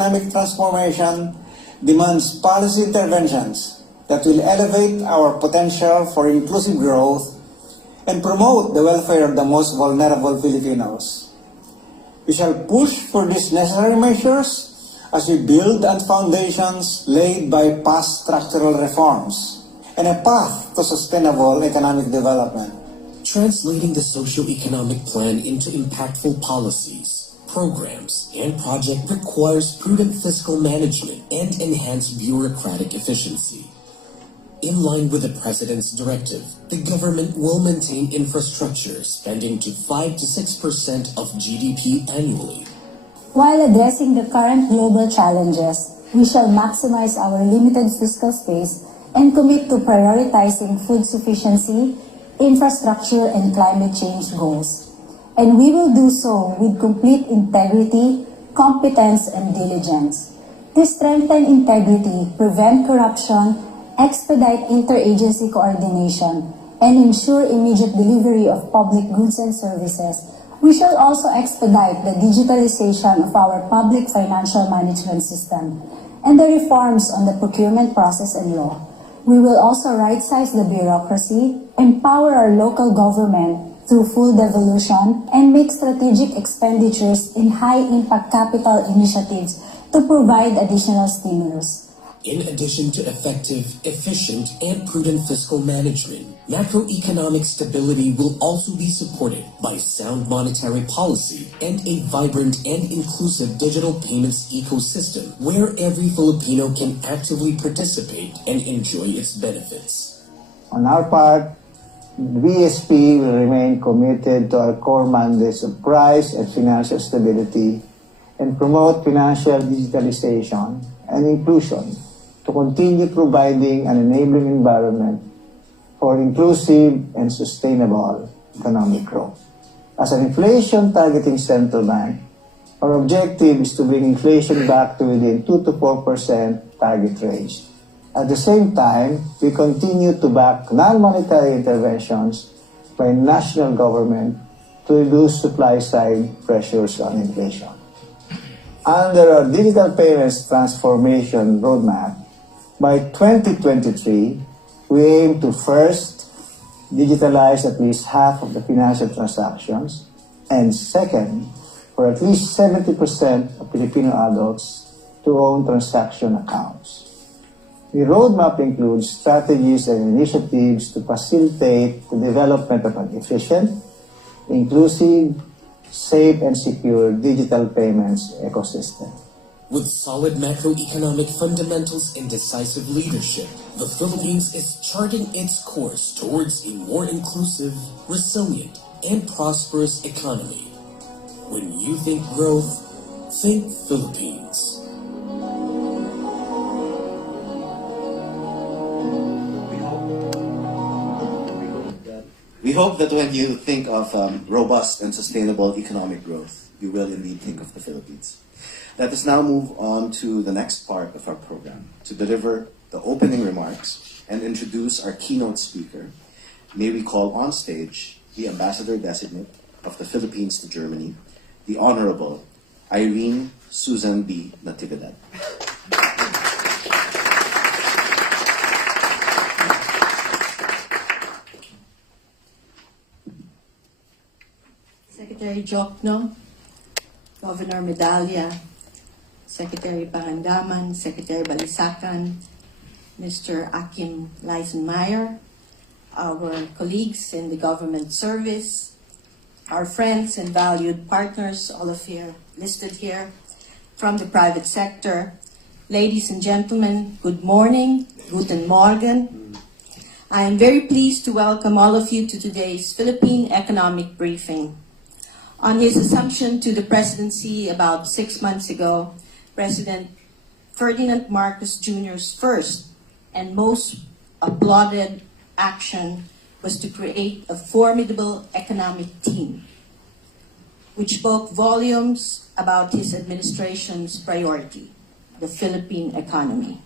Economic transformation demands policy interventions that will elevate our potential for inclusive growth and promote the welfare of the most vulnerable Filipinos. We shall push for these necessary measures as we build on foundations laid by past structural reforms and a path to sustainable economic development. Translating the socio-economic plan into impactful policies, programs, and projects requires prudent fiscal management and enhanced bureaucratic efficiency. In line with the President's directive, the government will maintain infrastructure spending to 5 to 6% of GDP annually. While addressing the current global challenges, we shall maximize our limited fiscal space and commit to prioritizing food sufficiency, infrastructure, and climate change goals. And we will do so with complete integrity, competence, and diligence. To strengthen integrity, prevent corruption, expedite interagency coordination, and ensure immediate delivery of public goods and services, we shall also expedite the digitalization of our public financial management system and the reforms on the procurement process and law. We will also right-size the bureaucracy, empower our local government through full devolution, and make strategic expenditures in high-impact capital initiatives to provide additional stimulus. In addition to effective, efficient, and prudent fiscal management, macroeconomic stability will also be supported by sound monetary policy and a vibrant and inclusive digital payments ecosystem where every Filipino can actively participate and enjoy its benefits. On our part, BSP will remain committed to our core mandates of price and financial stability and promote financial digitalization and inclusion to continue providing an enabling environment for inclusive and sustainable economic growth. As an inflation-targeting central bank, our objective is to bring inflation back to within 2 to 4% target range. At the same time, we continue to back non-monetary interventions by national government to reduce supply-side pressures on inflation. Under our digital payments transformation roadmap, by 2023, we aim to first, digitalize at least half of the financial transactions, and second, for at least 70% of Filipino adults to own transaction accounts. The roadmap includes strategies and initiatives to facilitate the development of an efficient, inclusive, safe, and secure digital payments ecosystem. With solid macroeconomic fundamentals and decisive leadership, the Philippines is charting its course towards a more inclusive, resilient, and prosperous economy. When you think growth, think Philippines. We hope that when you think of robust and sustainable economic growth, you will indeed think of the Philippines. Let us now move on to the next part of our program to deliver the opening remarks and introduce our keynote speaker. May we call on stage the Ambassador-Designate of the Philippines to Germany, the Honorable Irene Susan B. Natividad. Secretary Diokno, Governor Medalla, Secretary Pangandaman, Secretary Balisacan, Mr. Akim Leisenmeyer, our colleagues in the government service, our friends and valued partners, all of you listed here, from the private sector. Ladies and gentlemen, good morning, guten Morgen. I am very pleased to welcome all of you to today's Philippine Economic Briefing. On his assumption to the presidency about 6 months ago, President Ferdinand Marcos Jr.'s first and most applauded action was to create a formidable economic team, which spoke volumes about his administration's priority, the Philippine economy.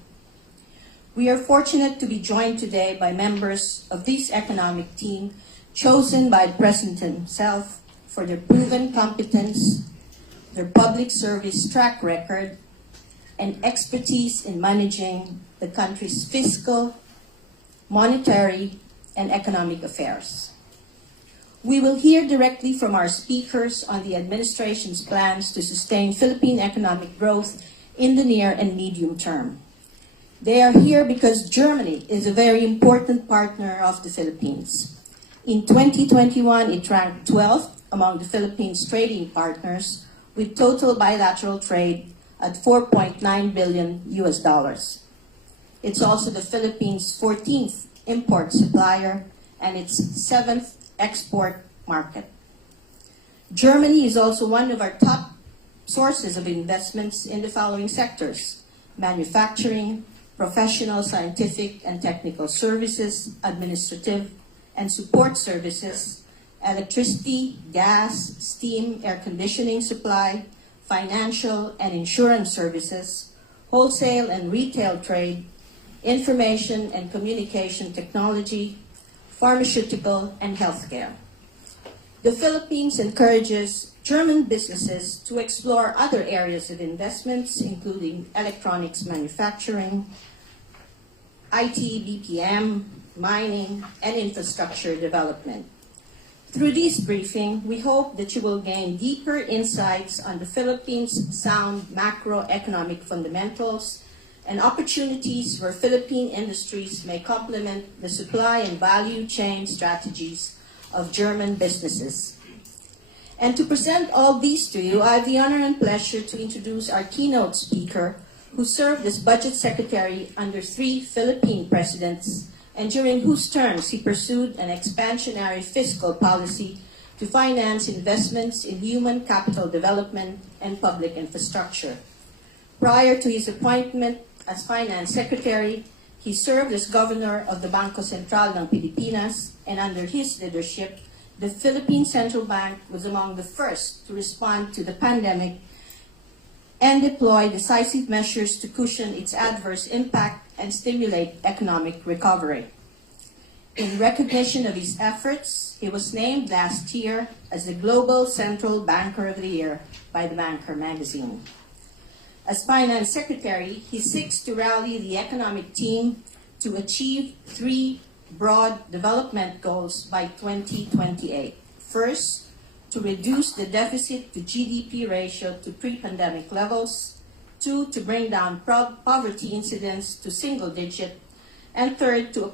We are fortunate to be joined today by members of this economic team chosen by the President himself for their proven competence, their public service track record, and expertise in managing the country's fiscal, monetary, and economic affairs. We will hear directly from our speakers on the administration's plans to sustain Philippine economic growth in the near and medium term. They are here because Germany is a very important partner of the Philippines. In 2021, it ranked 12th among the Philippines' trading partners, with total bilateral trade at $4.9 billion US. It's also the Philippines' 14th import supplier and its 7th export market. Germany is also one of our top sources of investments in the following sectors: manufacturing, professional, scientific, and technical services, administrative and support services, electricity, gas, steam, air conditioning supply, financial and insurance services, wholesale and retail trade, information and communication technology, pharmaceutical, and healthcare. The Philippines encourages German businesses to explore other areas of investments, including electronics manufacturing, IT, BPM, mining, and infrastructure development. Through this briefing, we hope that you will gain deeper insights on the Philippines' sound macroeconomic fundamentals and opportunities where Philippine industries may complement the supply and value chain strategies of German businesses. And to present all these to you, I have the honor and pleasure to introduce our keynote speaker, who served as Budget Secretary under 3 Philippine presidents, and during whose terms he pursued an expansionary fiscal policy to finance investments in human capital development and public infrastructure. Prior to his appointment as Finance Secretary, he served as Governor of the Bangko Sentral ng Pilipinas, and under his leadership, the Philippine Central Bank was among the first to respond to the pandemic and deploy decisive measures to cushion its adverse impact and stimulate economic recovery. In recognition of his efforts, he was named last year as the Global Central Banker of the Year by The Banker magazine. As Finance Secretary, he seeks to rally the economic team to achieve 3 broad development goals by 2028. First, to reduce the deficit to GDP ratio to pre-pandemic levels. 2, to bring down poverty incidence to single digit. And third, to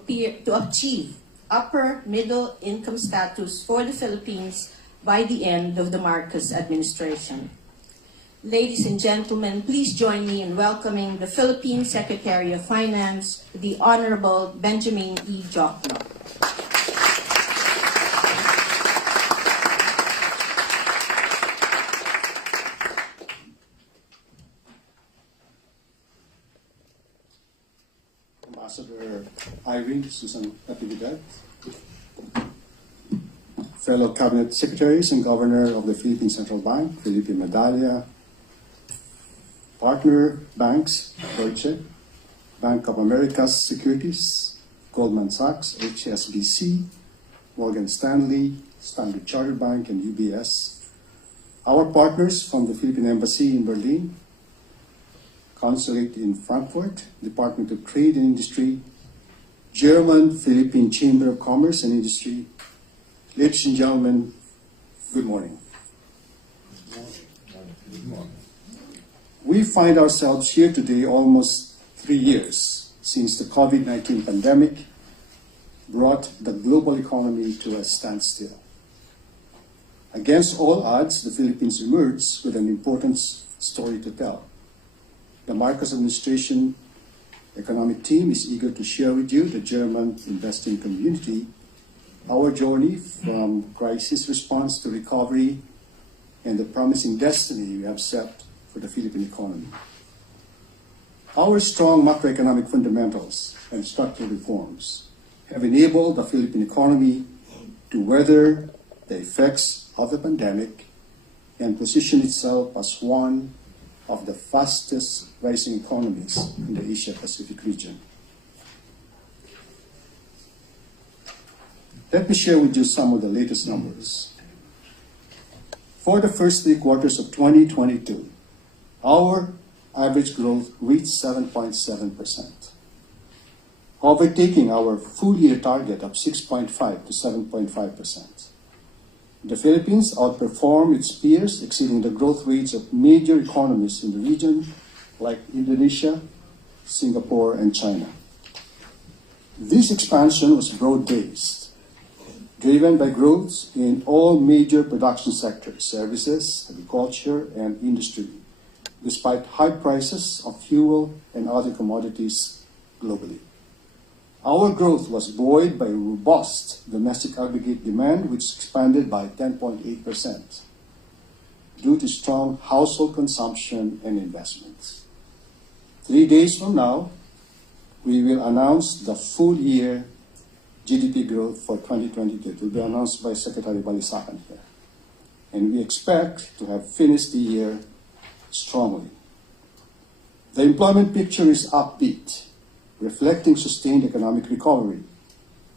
achieve upper middle income status for the Philippines by the end of the Marcos administration. Ladies and gentlemen, please join me in welcoming the Philippine Secretary of Finance, the Honorable Benjamin E. Diokno. Ambassador Irene Susan Natividad, fellow Cabinet Secretaries and Governor of the Philippine Central Bank, Felipe Medalla, partner banks, Deutsche, Bank of America's Securities, Goldman Sachs, HSBC, Morgan Stanley, Standard Chartered Bank, and UBS, our partners from the Philippine Embassy in Berlin, Consulate in Frankfurt, Department of Trade and Industry, German-Philippine Chamber of Commerce and Industry. Ladies and gentlemen, good morning. Good morning. We find ourselves here today almost 3 years since the COVID-19 pandemic brought the global economy to a standstill. Against all odds, the Philippines emerged with an important story to tell. The Marcos administration economic team is eager to share with you, the German investing community, our journey from crisis response to recovery and the promising destiny we have set for the Philippine economy. Our strong macroeconomic fundamentals and structural reforms have enabled the Philippine economy to weather the effects of the pandemic and position itself as one of the fastest rising economies in the Asia-Pacific region. Let me share with you some of the latest numbers. For the first 3 quarters of 2022, our average growth reached 7.7%, overtaking our full-year target of 6.5 to 7.5%. The Philippines outperformed its peers, exceeding the growth rates of major economies in the region like Indonesia, Singapore, and China. This expansion was broad-based, driven by growth in all major production sectors, services, agriculture, and industry, despite high prices of fuel and other commodities globally. Our growth was buoyed by robust domestic aggregate demand, which expanded by 10.8% due to strong household consumption and investments. 3 days from now, we will announce the full year GDP growth for 2022. It will be announced by Secretary Balisacan here. And we expect to have finished the year strongly. The employment picture is upbeat, reflecting sustained economic recovery.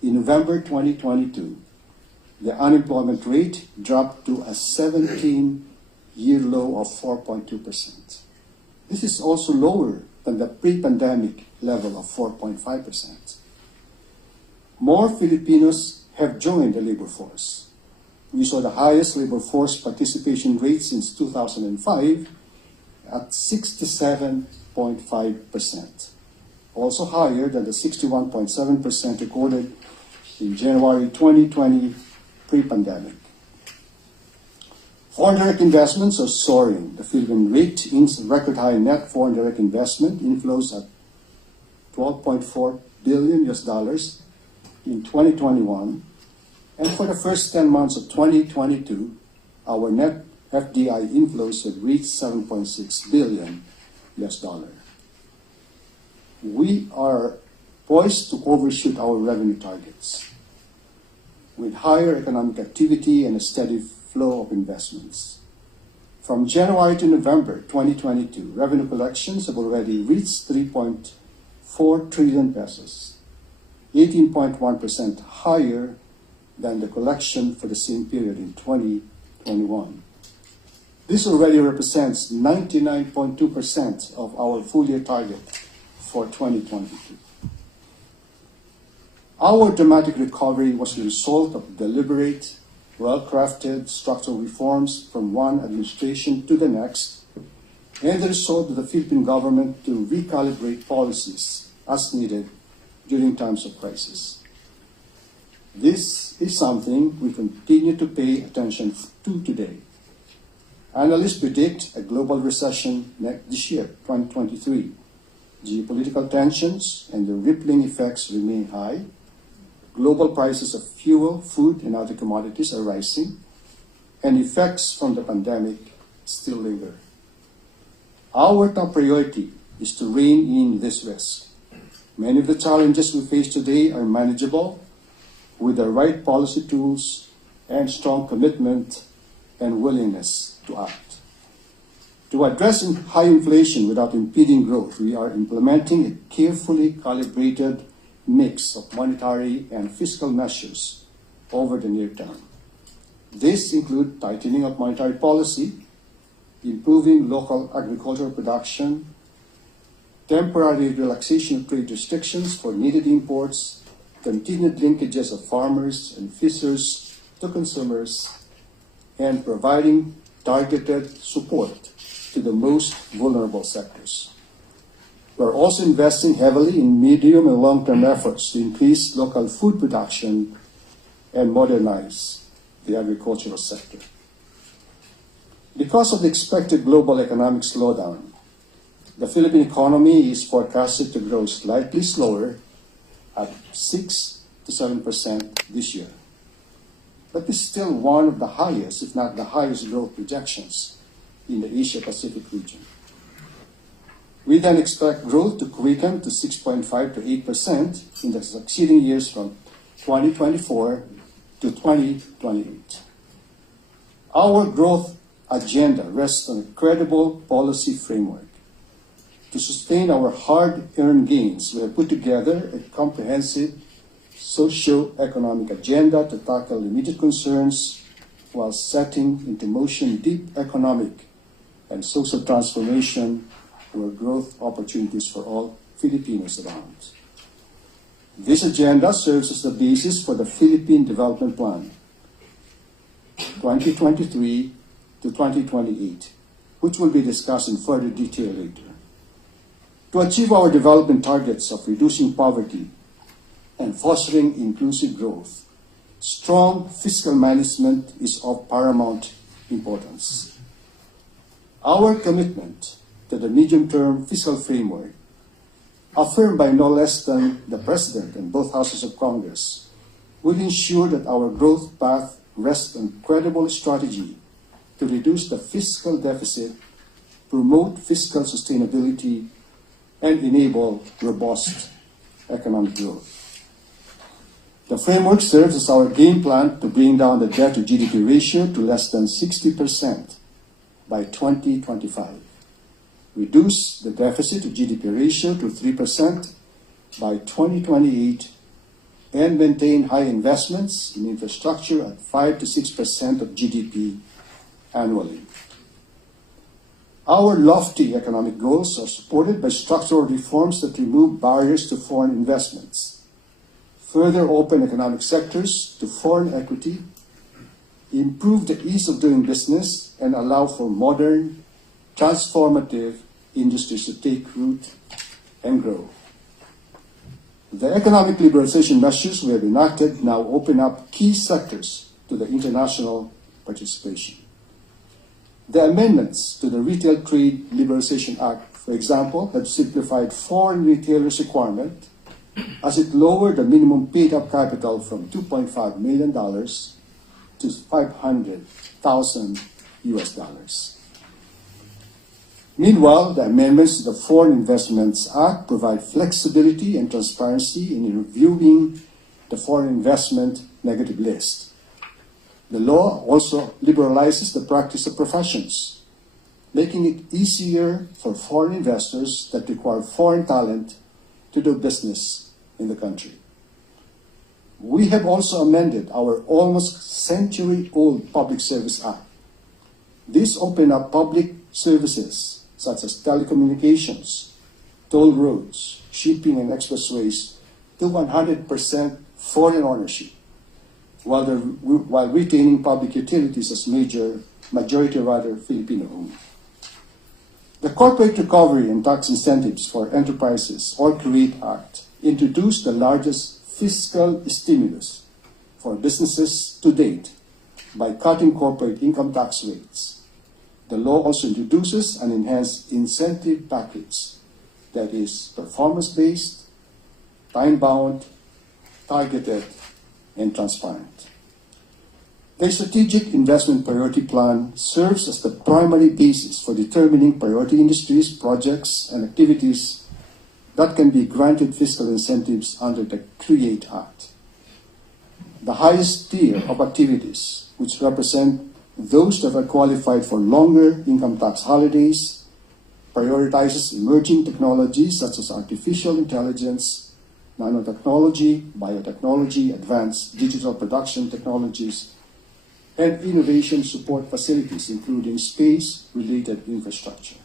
In November 2022, the unemployment rate dropped to a 17-year low of 4.2%. This is also lower than the pre-pandemic level of 4.5%. More Filipinos have joined the labor force. We saw the highest labor force participation rate since 2005 at 67.5%. Also higher than the 61.7% recorded in January 2020 pre-pandemic. Foreign direct investments are soaring. The Philippine rate in record high net foreign direct investment inflows at $12.4 billion in 2021. And for the first 10 months of 2022, our net FDI inflows have reached $7.6 billion. We are poised to overshoot our revenue targets with higher economic activity and a steady flow of investments. From January to November 2022, revenue collections have already reached 3.4 trillion pesos, 18.1% higher than the collection for the same period in 2021. This already represents 99.2% of our full-year target for 2022. Our dramatic recovery was the result of deliberate, well-crafted structural reforms from one administration to the next, and the result of the Philippine government to recalibrate policies as needed during times of crisis. This is something we continue to pay attention to today. Analysts predict a global recession this year, 2023. Geopolitical tensions and the rippling effects remain high. Global prices of fuel, food, and other commodities are rising, and effects from the pandemic still linger. Our top priority is to rein in this risk. Many of the challenges we face today are manageable with the right policy tools and strong commitment and willingness to act. To address high inflation without impeding growth, we are implementing a carefully calibrated mix of monetary and fiscal measures over the near term. This includes tightening of monetary policy, improving local agricultural production, temporary relaxation of trade restrictions for needed imports, continued linkages of farmers and fishers to consumers, and providing targeted support to the most vulnerable sectors. We're also investing heavily in medium and long-term efforts to increase local food production and modernize the agricultural sector. Because of the expected global economic slowdown, the Philippine economy is forecasted to grow slightly slower at 6 to 7% this year. But it's still one of the highest, if not the highest growth projections in the Asia-Pacific region. We then expect growth to quicken to 6.5 to 8% in the succeeding years from 2024 to 2028. Our growth agenda rests on a credible policy framework. To sustain our hard-earned gains, we have put together a comprehensive socio-economic agenda to tackle immediate concerns while setting into motion deep economic and social transformation were growth opportunities for all Filipinos around. This agenda serves as the basis for the Philippine Development Plan 2023 to 2028, which will be discussed in further detail later. To achieve our development targets of reducing poverty and fostering inclusive growth, strong fiscal management is of paramount importance. Our commitment to the medium-term fiscal framework, affirmed by no less than the President and both houses of Congress, will ensure that our growth path rests on credible strategy to reduce the fiscal deficit, promote fiscal sustainability, and enable robust economic growth. The framework serves as our game plan to bring down the debt to GDP ratio to less than 60% by 2025, reduce the deficit to GDP ratio to 3% by 2028, and maintain high investments in infrastructure at 5 to 6% of GDP annually. Our lofty economic goals are supported by structural reforms that remove barriers to foreign investments, further open economic sectors to foreign equity, improve the ease of doing business, and allow for modern, transformative industries to take root and grow. The economic liberalization measures we have enacted now open up key sectors to the international participation. The amendments to the Retail Trade Liberalization Act, for example, have simplified foreign retailers' requirement as it lowered the minimum paid-up capital from $2.5 million to $500,000 US. Meanwhile, the amendments to the Foreign Investments Act provide flexibility and transparency in reviewing the foreign investment negative list. The law also liberalizes the practice of professions, making it easier for foreign investors that require foreign talent to do business in the country. We have also amended our almost century-old Public Service Act. This opened up public services such as telecommunications, toll roads, shipping, and expressways to 100% foreign ownership, while retaining public utilities as majority Filipino-owned. The Corporate Recovery and Tax Incentives for Enterprises, or CREATE Act, introduced the largest fiscal stimulus for businesses to date by cutting corporate income tax rates. The law also introduces an enhanced incentive package that is performance-based, time-bound, targeted, and transparent. The Strategic Investment Priority Plan serves as the primary basis for determining priority industries, projects, and activities that can be granted fiscal incentives under the CREATE Act. The highest tier of activities, which represent those that are qualified for longer income tax holidays, prioritizes emerging technologies such as artificial intelligence, nanotechnology, biotechnology, advanced digital production technologies, and innovation support facilities, including space-related infrastructure.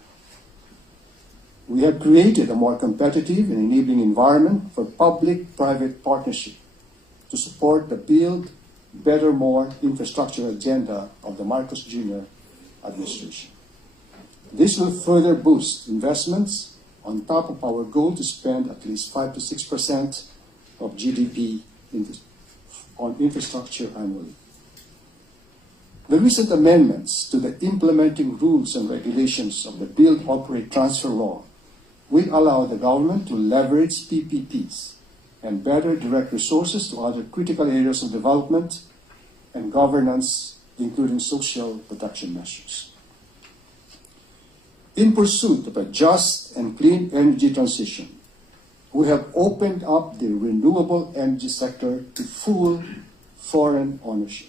We have created a more competitive and enabling environment for public-private partnership to support the Build Better More infrastructure agenda of the Marcos Jr. administration. This will further boost investments on top of our goal to spend at least 5 to 6% of GDP on infrastructure annually. The recent amendments to the implementing rules and regulations of the Build, Operate, Transfer law will allow the government to leverage PPPs and better direct resources to other critical areas of development and governance, including social protection measures. In pursuit of a just and clean energy transition, we have opened up the renewable energy sector to full foreign ownership.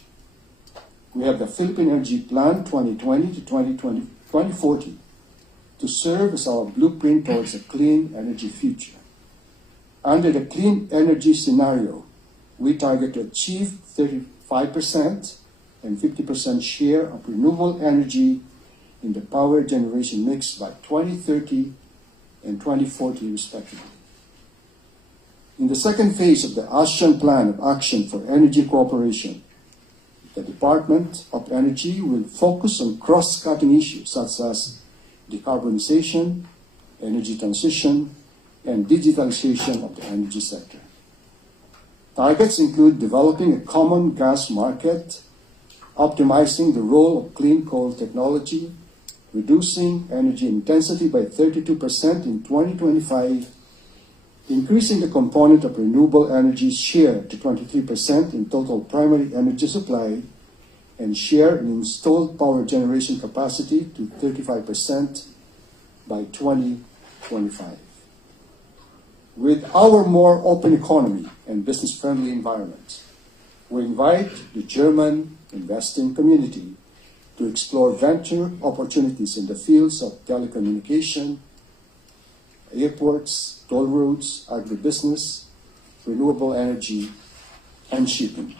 We have the Philippine Energy Plan 2020 to 2040 to serve as our blueprint towards a clean energy future. Under the clean energy scenario, we target to achieve 35% and 50% share of renewable energy in the power generation mix by 2030 and 2040 respectively. In the second phase of the ASEAN Plan of Action for Energy Cooperation, the Department of Energy will focus on cross-cutting issues such as decarbonization, energy transition, and digitalization of the energy sector. Targets include developing a common gas market, optimizing the role of clean coal technology, reducing energy intensity by 32% in 2025, increasing the component of renewable energy share to 23% in total primary energy supply, and share in installed power generation capacity to 35% by 2025. With our more open economy and business-friendly environment, we invite the German investing community to explore venture opportunities in the fields of telecommunication, airports, toll roads, agribusiness, renewable energy, and shipping.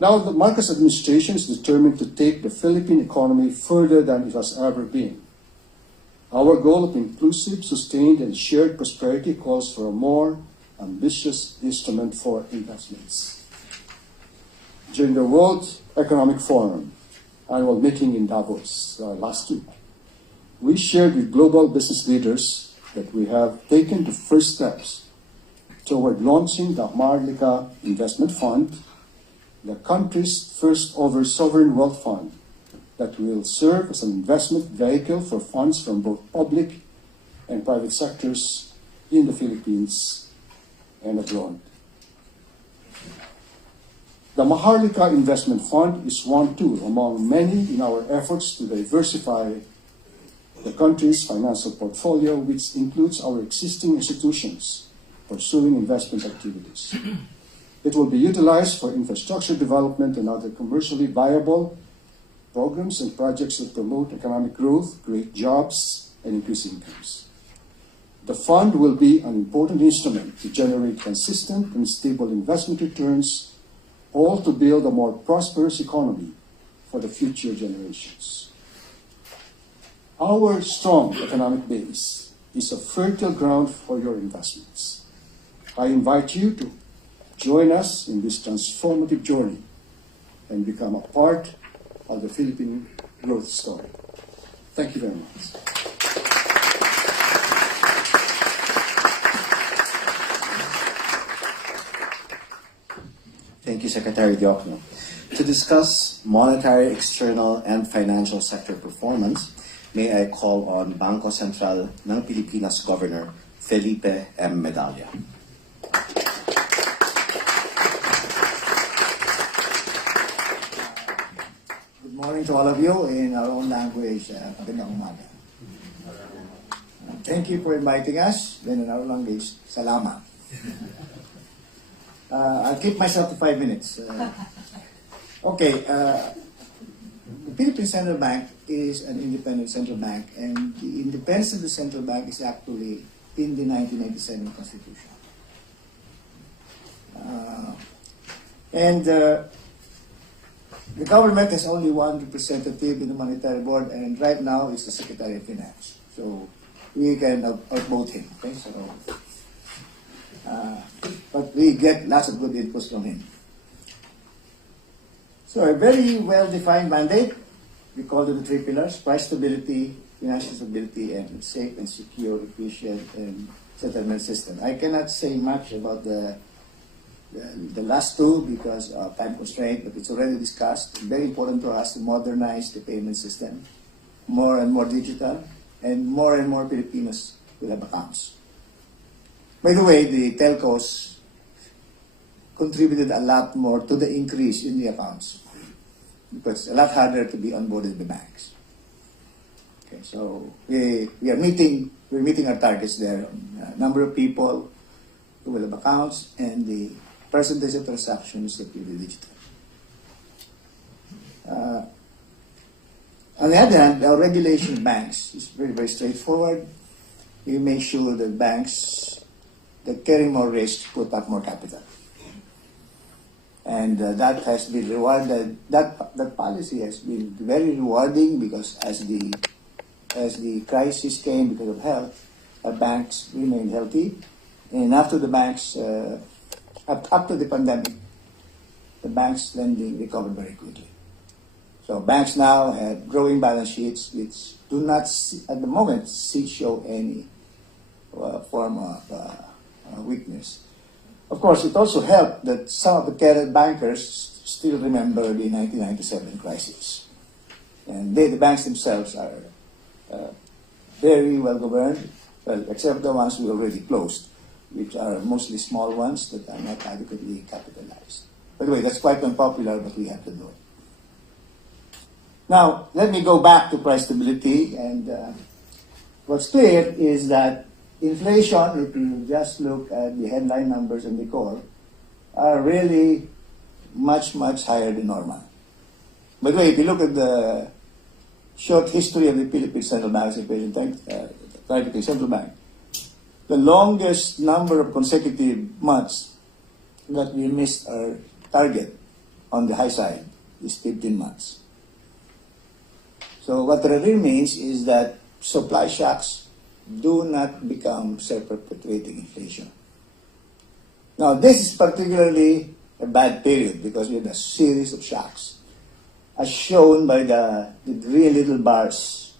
Now, the Marcos administration is determined to take the Philippine economy further than it has ever been. Our goal of inclusive, sustained, and shared prosperity calls for a more ambitious instrument for investments. During the World Economic Forum annual meeting in Davos last week, we shared with global business leaders that we have taken the first steps toward launching the Maharlika Investment Fund, the country's first ever sovereign wealth fund that will serve as an investment vehicle for funds from both public and private sectors in the Philippines and abroad. The Maharlika Investment Fund is one tool among many in our efforts to diversify the country's financial portfolio, which includes our existing institutions pursuing investment activities. It will be utilized for infrastructure development and other commercially viable programs and projects that promote economic growth, create jobs, and increase incomes. The fund will be an important instrument to generate consistent and stable investment returns, all to build a more prosperous economy for the future generations. Our strong economic base is a fertile ground for your investments. I invite you to join us in this transformative journey and become a part of the Philippine growth story. Thank you very much. Thank you, Secretary Diokno. To discuss monetary, external, and financial sector performance, may I call on Bangko Sentral ng Pilipinas Governor Felipe M. Medalla. Good morning to all of you in our own language. Magandang umaga. Thank you for inviting us. Then in our language, salamat. I'll keep myself to 5 minutes. The Philippine Central Bank is an independent central bank, and the independence of the central bank is actually in the 1997 Constitution. The government has only one representative in the Monetary Board, and right now is the Secretary of Finance. So we can outvote him. Okay? But we get lots of good inputs from him. So a very well-defined mandate. We call it the three pillars: price stability, financial stability, and safe and secure, efficient, and settlement system. I cannot say much about the last two because of time constraint, but it's already discussed. It's very important to us to modernize the payment system, more and more digital, and more Filipinos will have accounts. By the way, the telcos contributed a lot more to the increase in the accounts because it's a lot harder to be onboarded by banks. Okay, so we're meeting our targets there. Number of people who will have accounts and the percentage of transactions that will be digital. On the other hand, our regulation of banks is very, very straightforward. We make sure that banks that carry more risk put up more capital. And that has been rewarded. That policy has been very rewarding because as the as the crisis came because of health, banks remained healthy. And after the banks, up to the pandemic, the banks' lending recovered very quickly. So banks now have growing balance sheets which do not, at the moment, show any form of weakness. Of course, it also helped that some of the carried bankers still remember the 1997 crisis. And the banks themselves are very well governed, well, except the ones we already closed, which are mostly small ones that are not adequately capitalized. By the way, that's quite unpopular, but we have to do it. Now, let me go back to price stability, and what's clear is that inflation, if you just look at the headline numbers and the core, are really much, much higher than normal. By the way, if you look at the short history of the Philippine Central Bank's private central bank, the longest number of consecutive months that we missed our target on the high side is 15 months. So what really means is that supply shocks do not become self-perpetuating inflation. Now, this is particularly a bad period because we had a series of shocks, as shown by the green little bars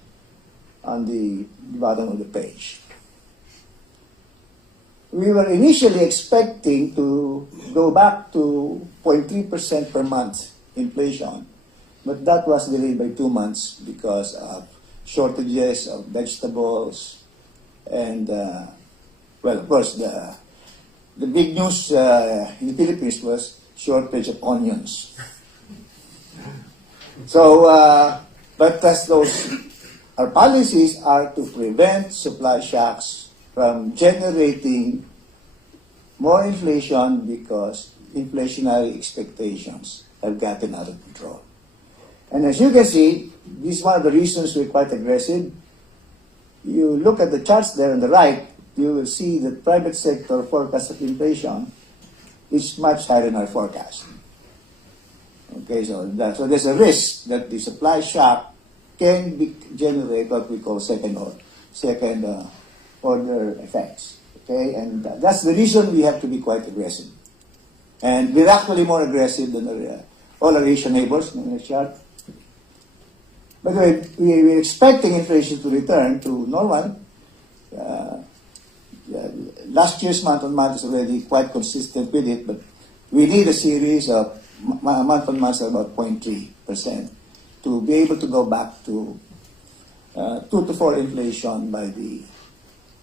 on the bottom of the page. We were initially expecting to go back to 0.3% per month inflation, but that was delayed by 2 months because of shortages of vegetables and, well, of course, the big news in the Philippines was shortage of onions. So, but as those, our policies are to prevent supply shocks from generating more inflation because inflationary expectations have gotten out of control. And as you can see, this is one of the reasons we're quite aggressive. You look at the charts there on the right, you will see that private sector forecast of inflation is much higher than our forecast. Okay, so there's a risk that the supply shock can generate what we call second order effects. Okay, and that's the reason we have to be quite aggressive. And we're actually more aggressive than all our Asian neighbors. In the chart. By the way, we're expecting inflation to return to normal. Last year's month-on-month is already quite consistent with it, but we need a series of month-on-month of about 0.3% to be able to go back to 2 to 4 inflation by the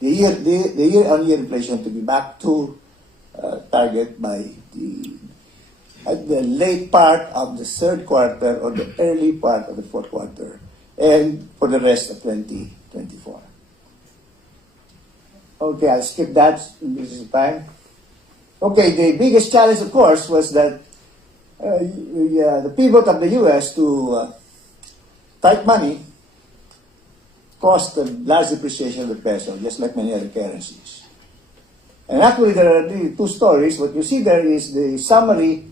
year-on-year inflation to be back to target by at the late part of the third quarter or the early part of the fourth quarter, and for the rest of 2024. Okay, I'll skip that in this time. Okay, the biggest challenge, of course, was that the pivot of the U.S. to tight money caused a large depreciation of the peso, just like many other currencies. And actually, there are really 2 stories. What you see there is the summary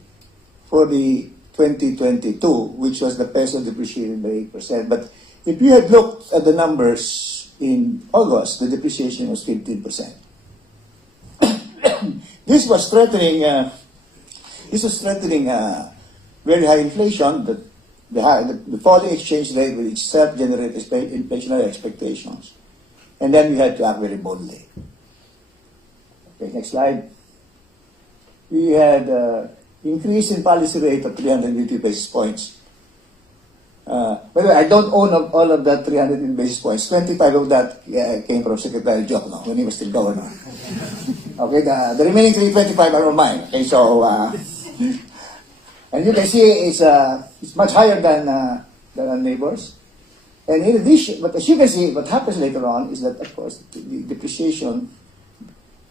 for the 2022, which was the peso depreciated by 8%. But if you had looked at the numbers in August, the depreciation was 15%. This was threatening very high inflation. The falling exchange rate will itself generate inflationary expectations. And then we had to act very boldly. Okay, next slide. We had increase in policy rate of 380 basis points. By the way, I don't own all of that 380 basis points. 25 of that came from Secretary Diokno when he was still governor. Okay, the remaining 325 are all mine. Okay, so and you can see it's much higher than our neighbors. And in addition, but as you can see, what happens later on is that, of course, the depreciation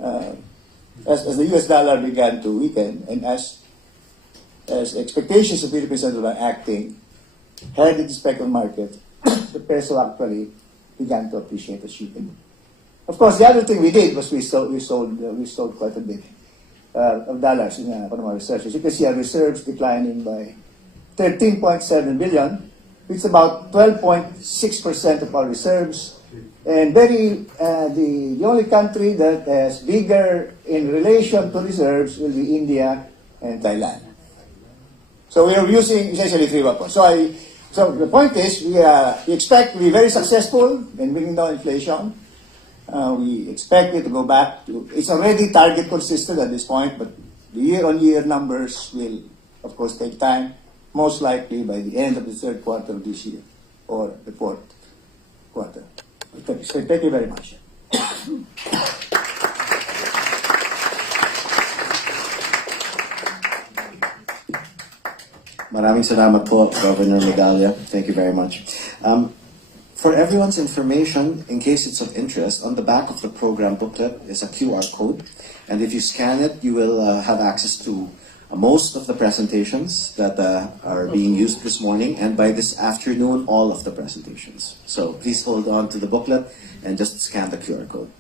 as the U.S. dollar began to weaken, and as expectations of Philippine Central Bank acting had its effect on market, the peso actually began to appreciate as you can. Of course, the other thing we did was we sold quite a bit of dollars in from our research. As you can see, our reserves declining by 13.7 billion, It's about 12.6% of our reserves. And the only country that is bigger in relation to reserves will be India and Thailand. So we are using essentially three weapons. So the point is, we expect to be very successful in bringing down inflation. We expect it to go back to, it's already target consistent at this point, but the year-on-year numbers will, of course, take time, most likely by the end of the third quarter of this year or the fourth quarter. Thank you very much. Maraming salamat po, Governor Medalla. Thank you very much. For everyone's information, in case it's of interest, on the back of the program booklet is a QR code. And if you scan it, you will have access to most of the presentations that are being used this morning, and by this afternoon, all of the presentations. So please hold on to the booklet and just scan the QR code.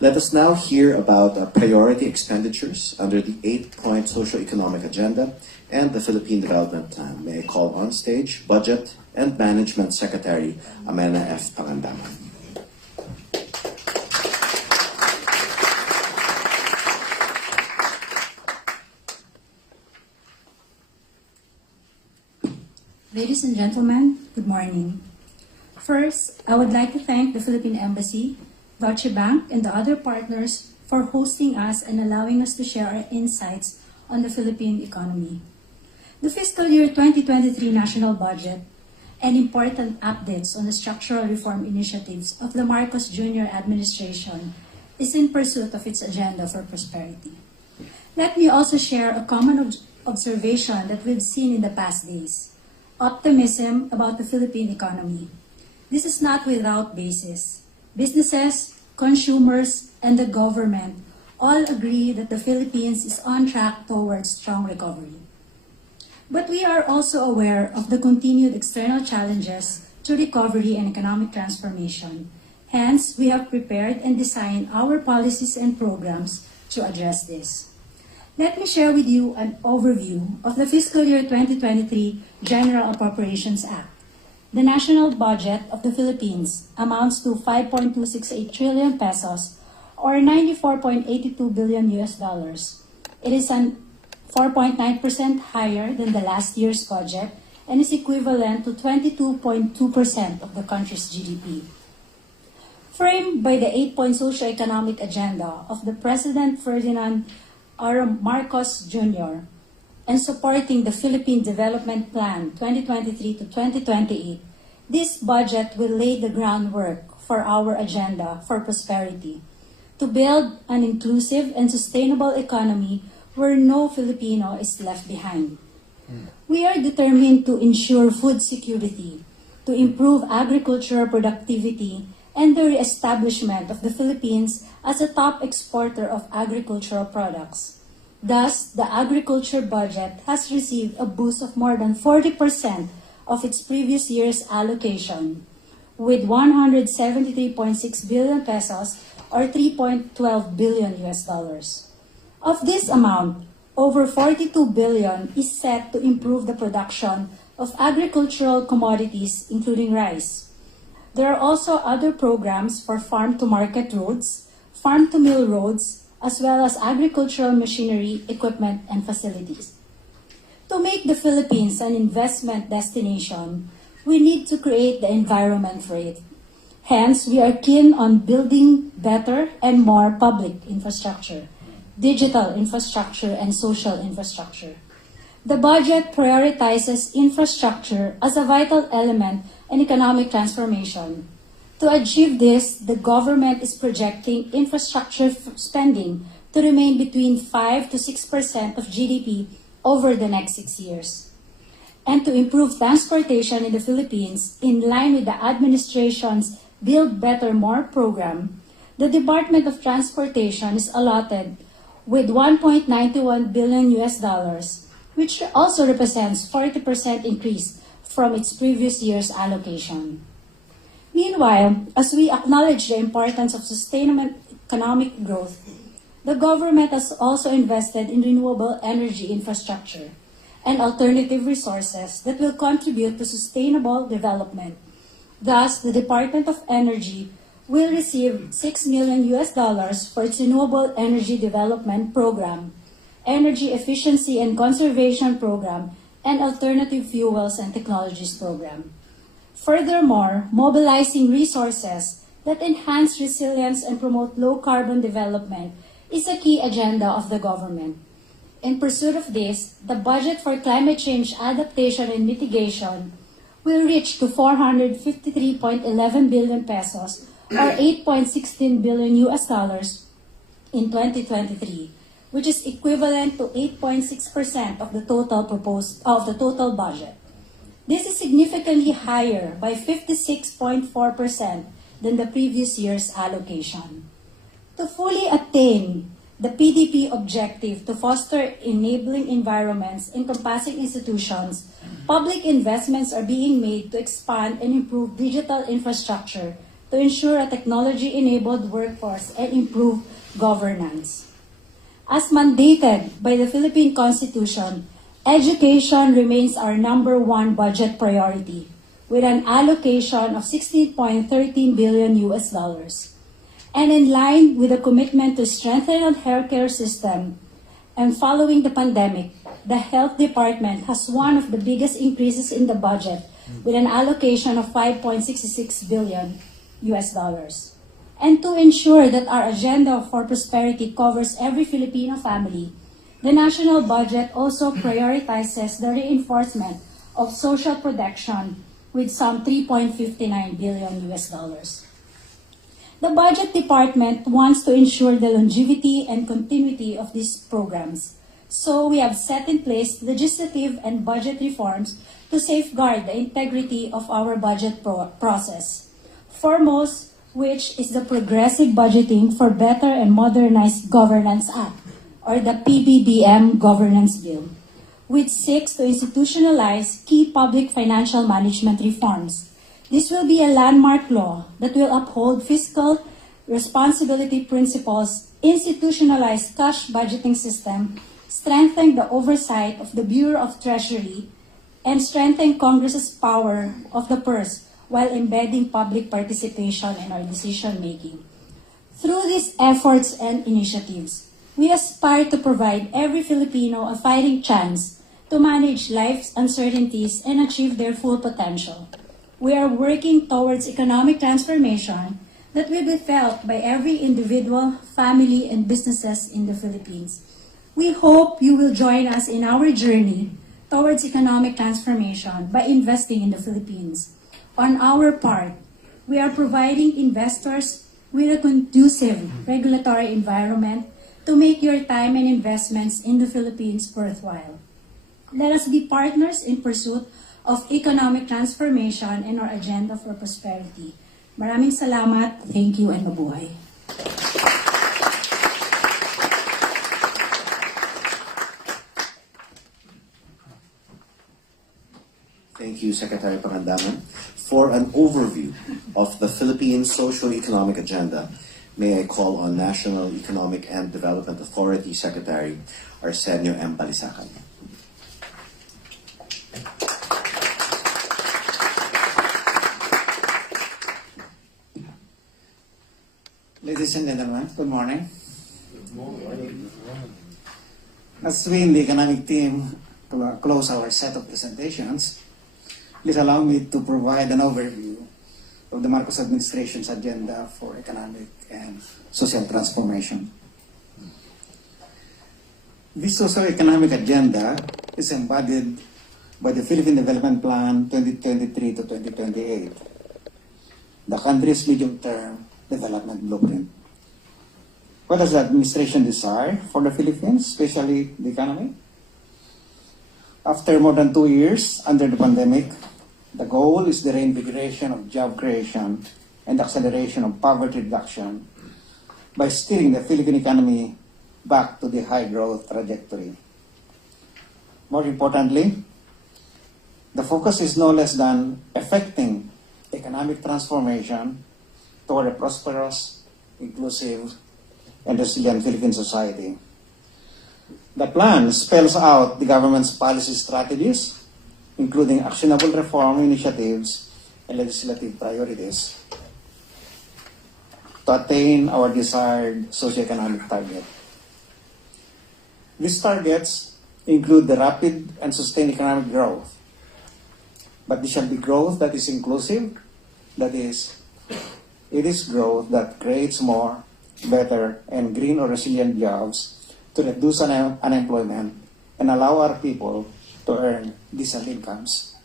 Let us now hear about priority expenditures under the 8-point socio-economic agenda and the Philippine Development Plan. May I call on stage Budget and Management Secretary Amenah F. Pangandaman. Ladies and gentlemen, good morning. First, I would like to thank the Philippine Embassy, Deutsche Bank, and the other partners for hosting us and allowing us to share our insights on the Philippine economy. The fiscal year 2023 national budget and important updates on the structural reform initiatives of the Marcos Jr. administration is in pursuit of its agenda for prosperity. Let me also share a common observation that we've seen in the past days: optimism about the Philippine economy. This is not without basis. Businesses, consumers, and the government all agree that the Philippines is on track towards strong recovery. But we are also aware of the continued external challenges to recovery and economic transformation. Hence, we have prepared and designed our policies and programs to address this. Let me share with you an overview of the fiscal year 2023 General Appropriations Act. The national budget of the Philippines amounts to 5.268 trillion pesos or 94.82 billion US dollars. It is an 4.9% higher than the last year's budget and is equivalent to 22.2% of the country's GDP. Framed by the 8-point socio-economic agenda of the President Ferdinand R. Marcos Jr. and supporting the Philippine Development Plan 2023 to 2028, this budget will lay the groundwork for our agenda for prosperity, to build an inclusive and sustainable economy where no Filipino is left behind. We are determined to ensure food security, to improve agricultural productivity, and the re-establishment of the Philippines as a top exporter of agricultural products. Thus, the agriculture budget has received a boost of more than 40% of its previous year's allocation, with 173.6 billion pesos or 3.12 billion US dollars. Of this amount, over 42 billion is set to improve the production of agricultural commodities, including rice. There are also other programs for farm-to-market roads, farm-to-mill roads, as well as agricultural machinery, equipment, and facilities. To make the Philippines an investment destination, we need to create the environment for it. Hence, we are keen on building better and more public infrastructure, digital infrastructure, and social infrastructure. The budget prioritizes infrastructure as a vital element in economic transformation. To achieve this, the government is projecting infrastructure spending to remain between 5 to 6% of GDP over the next 6 years. And to improve transportation in the Philippines, in line with the administration's Build Better More program, the Department of Transportation is allotted with 1.91 billion US dollars, which also represents 40% increase from its previous year's allocation. Meanwhile, as we acknowledge the importance of sustainable economic growth, the government has also invested in renewable energy infrastructure and alternative resources that will contribute to sustainable development. Thus, the Department of Energy will receive $6 million for its Renewable Energy Development Program, Energy Efficiency and Conservation Program, and Alternative Fuels and Technologies Program. Furthermore, mobilizing resources that enhance resilience and promote low-carbon development is a key agenda of the government. In pursuit of this, the budget for climate change adaptation and mitigation will reach to 453.11 billion pesos or $8.16 billion in 2023, which is equivalent to 8.6% of the total budget. This is significantly higher by 56.4% than the previous year's allocation. To fully attain the PDP objective to foster enabling environments encompassing institutions, public investments are being made to expand and improve digital infrastructure to ensure a technology-enabled workforce and improve governance. As mandated by the Philippine Constitution, education remains our #1 budget priority, with an allocation of $16.13 billion. And in line with the commitment to strengthen the healthcare system, and following the pandemic, the Health Department has one of the biggest increases in the budget, with an allocation of $5.66 billion. And to ensure that our agenda for prosperity covers every Filipino family, the national budget also prioritizes the reinforcement of social protection with some $3.59 billion. The Budget Department wants to ensure the longevity and continuity of these programs. So we have set in place legislative and budget reforms to safeguard the integrity of our budget process. Foremost, which is the Progressive Budgeting for Better and Modernized Governance Act, or the PBBM Governance Bill, which seeks to institutionalize key public financial management reforms. This will be a landmark law that will uphold fiscal responsibility principles, institutionalize cash budgeting system, strengthen the oversight of the Bureau of Treasury, and strengthen Congress's power of the purse while embedding public participation in our decision-making. Through these efforts and initiatives, we aspire to provide every Filipino a fighting chance to manage life's uncertainties and achieve their full potential. We are working towards economic transformation that will be felt by every individual, family, and businesses in the Philippines. We hope you will join us in our journey towards economic transformation by investing in the Philippines. On our part, we are providing investors with a conducive regulatory environment to make your time and investments in the Philippines worthwhile. Let us be partners in pursuit of economic transformation and our agenda for prosperity. Maraming salamat, thank you, and mabuhay. Thank you, Secretary Pangandaman. For an overview of the Philippine socio-economic agenda, may I call on National Economic and Development Authority Secretary Arsenio M. Balisacan. Ladies and gentlemen, good morning. Good morning. As we in the economic team close our set of presentations, please allow me to provide an overview of the Marcos administration's agenda for economic and social transformation. This socio-economic agenda is embodied by the Philippine Development Plan 2023 to 2028, the country's medium-term development blueprint. What does the administration desire for the Philippines, especially the economy? After more than 2 years under the pandemic, the goal is the reinvigoration of job creation and acceleration of poverty reduction by steering the Philippine economy back to the high growth trajectory. More importantly, the focus is no less than effecting economic transformation toward a prosperous, inclusive, and resilient Philippine society. The plan spells out the government's policy strategies, including actionable reform initiatives and legislative priorities to attain our desired socioeconomic target. These targets include the rapid and sustained economic growth, but it shall be growth that is inclusive, that is, it is growth that creates more, better, and green or resilient jobs to reduce unemployment and allow our people to earn decent incomes.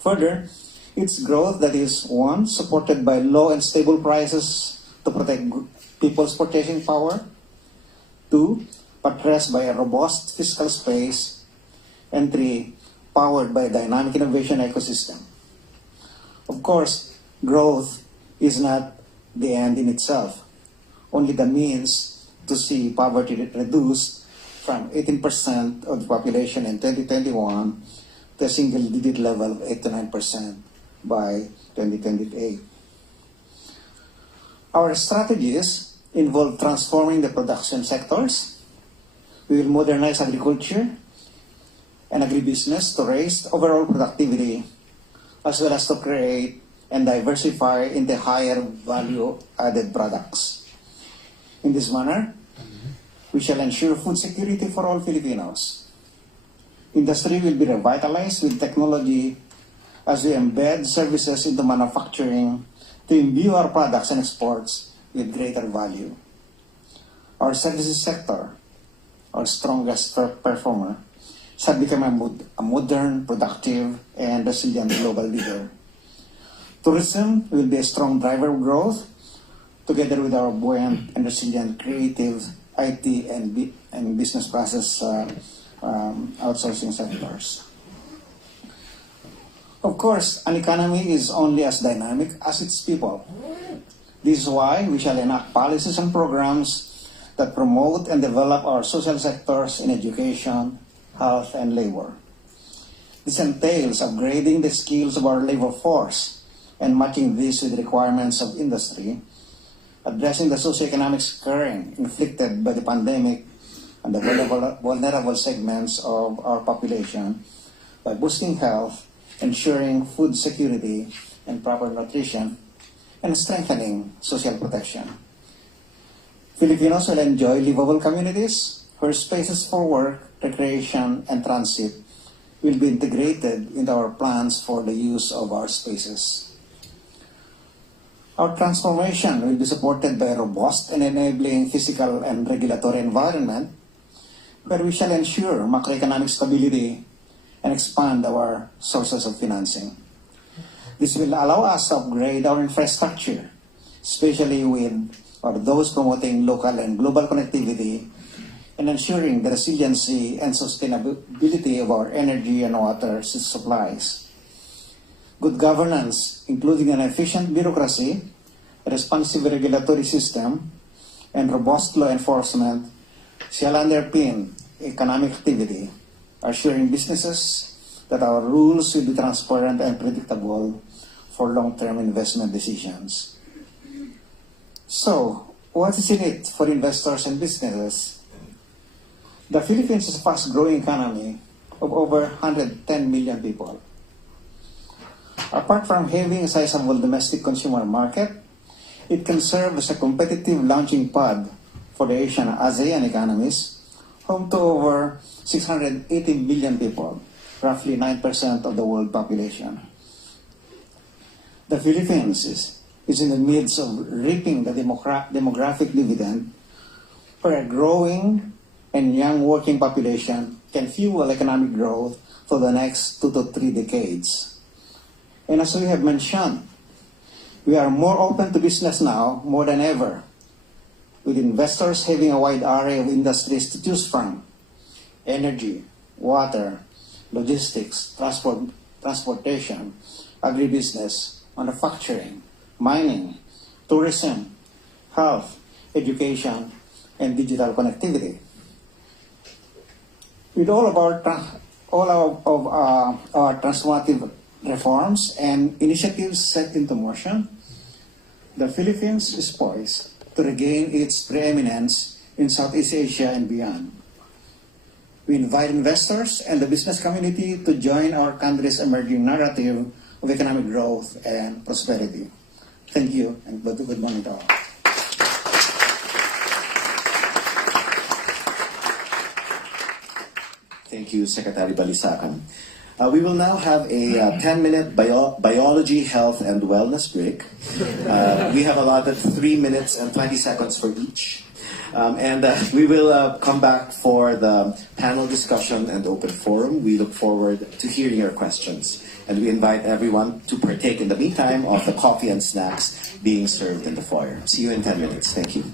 Further, it's growth that is, one, supported by low and stable prices to protect people's purchasing power, two, buttressed by a robust fiscal space, and three, powered by a dynamic innovation ecosystem. Of course, growth is not the end in itself, only the means to see poverty reduced from 18% of the population in 2021 to a single-digit level of 8 to 9% by 2028. Our strategies involve transforming the production sectors. We will modernize agriculture and agribusiness to raise overall productivity, as well as to create and diversify into higher value-added products. In this manner, we shall ensure food security for all Filipinos. Industry will be revitalized with technology as we embed services into manufacturing to imbue our products and exports with greater value. Our services sector, our strongest performer, shall become a modern, productive, and resilient global leader. Tourism will be a strong driver of growth, together with our buoyant and resilient creative, IT, and business process outsourcing sectors. Of course, an economy is only as dynamic as its people. This is why we shall enact policies and programs that promote and develop our social sectors in education, health, and labor. This entails upgrading the skills of our labor force and matching this with requirements of industry, addressing the socioeconomic scarring inflicted by the pandemic and the vulnerable segments of our population by boosting health, ensuring food security and proper nutrition, and strengthening social protection. Filipinos will enjoy livable communities where spaces for work, recreation, and transit will be integrated into our plans for the use of our spaces. Our transformation will be supported by a robust and enabling physical and regulatory environment where we shall ensure macroeconomic stability and expand our sources of financing. This will allow us to upgrade our infrastructure, especially with those promoting local and global connectivity and ensuring the resiliency and sustainability of our energy and water supplies. Good governance, including an efficient bureaucracy, a responsive regulatory system, and robust law enforcement, shall underpin economic activity, assuring businesses that our rules will be transparent and predictable for long-term investment decisions. So, what is in it for investors and businesses? The Philippines is a fast-growing economy of over 110 million people. Apart from having a sizable domestic consumer market, it can serve as a competitive launching pad for the ASEAN economies, home to over 680 million people, roughly 9% of the world population. The Philippines is in the midst of reaping the demographic dividend, where a growing and young working population can fuel economic growth for the next 2 to 3 decades. And as we have mentioned, we are more open to business now more than ever, with investors having a wide array of industries to choose from: energy, water, logistics, transportation, agribusiness, manufacturing, mining, tourism, health, education, and digital connectivity. With all of our transformative reforms and initiatives set into motion, the Philippines is poised to regain its preeminence in Southeast Asia and beyond. We invite investors and the business community to join our country's emerging narrative of economic growth and prosperity. Thank you, and good morning to all. Thank you, Secretary Balisacan. We will now have a 10-minute biology, health, and wellness break. We have allotted 3 minutes and 20 seconds for each. We will come back for the panel discussion and open forum. We look forward to hearing your questions. And we invite everyone to partake in the meantime of the coffee and snacks being served in the foyer. See you in 10 minutes. Thank you.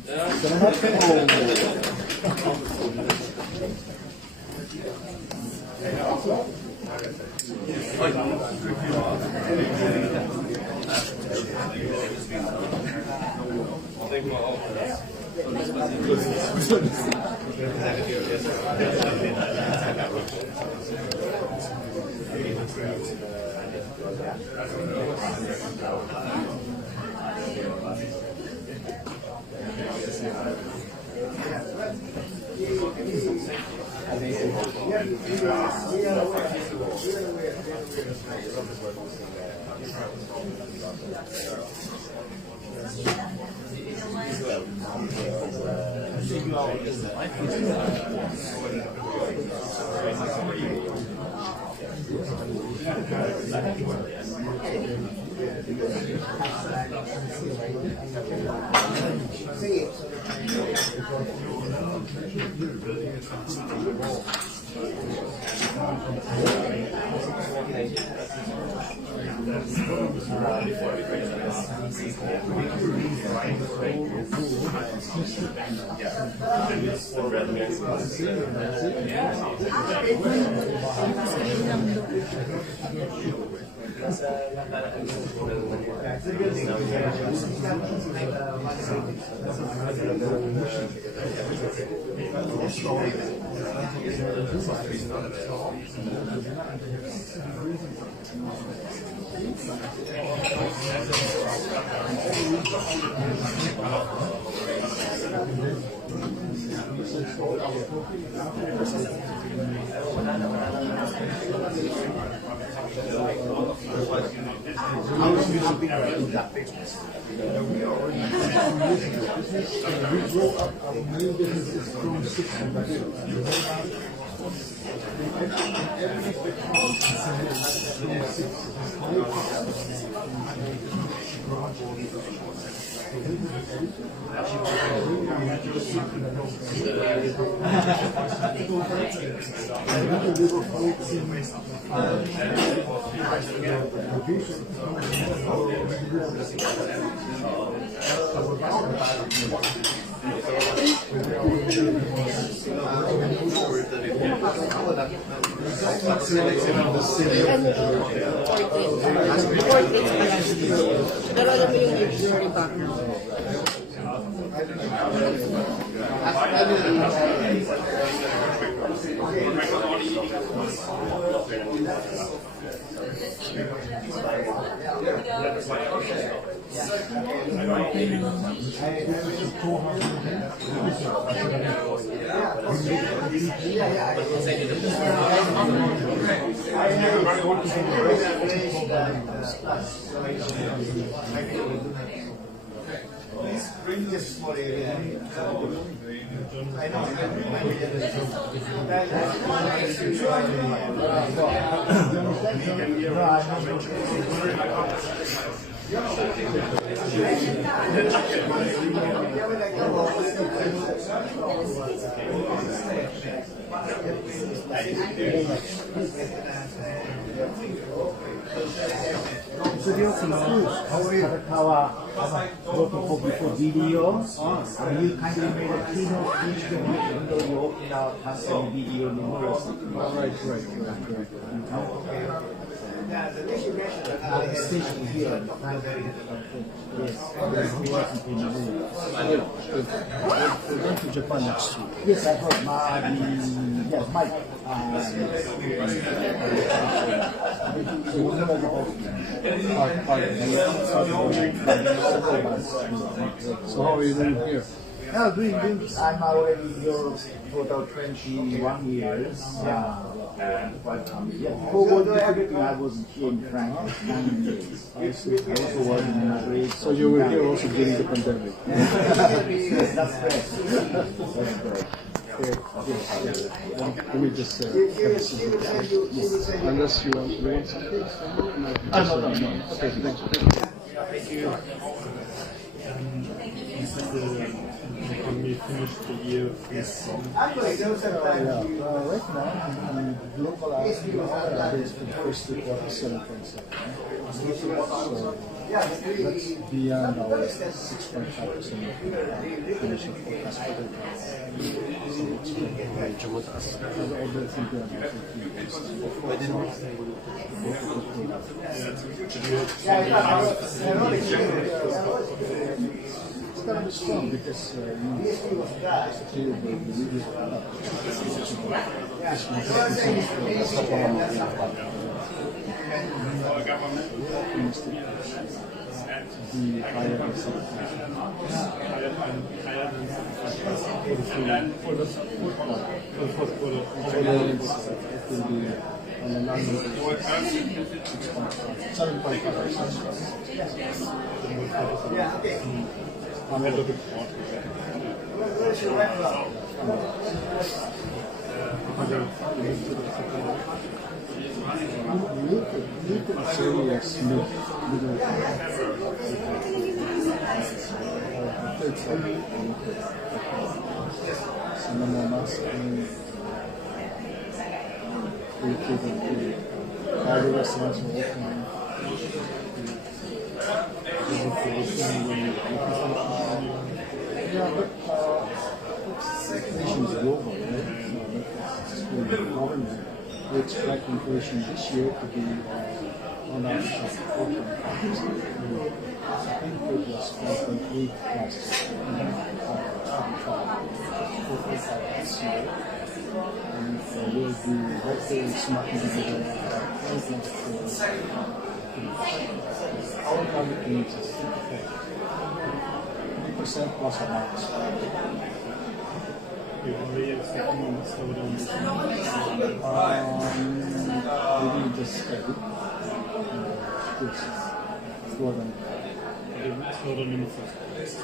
Pero alam mo yung jury back. Please bring this for area. I know. So Diokno, how are you? Looking for before video. You kindly made a keynote speech even though you opened our company video university. Right. The station here. Yes. We're going to Japan next year. Yes, I heard. Mike. So how are you doing here? No, I'm already in Europe total 21 years. Before World War II, I was here in Frankfurt 9 years. I also worked in Madrid. So you were here also during the pandemic? Yes, that's correct. That's correct. Let me just have a simple question. Unless you want something? No. Okay, thank you. Thank you. The economy finished the year with Right now, global outlook is for the first quarter 7.7. So that's beyond our 6.5% initial forecast for the year. So it's expected with us. Although it's it's going to be strong because inflation is global, right? We expect inflation this year to be on average of 4.5%. I think it was 4.8 last year, 4.5 this year. And we'll be hopefully smacking together our target needs is 3% plus or minus. you already expecting a slowdown this year. Maybe just steady. It's slower than Slowdown in the first place.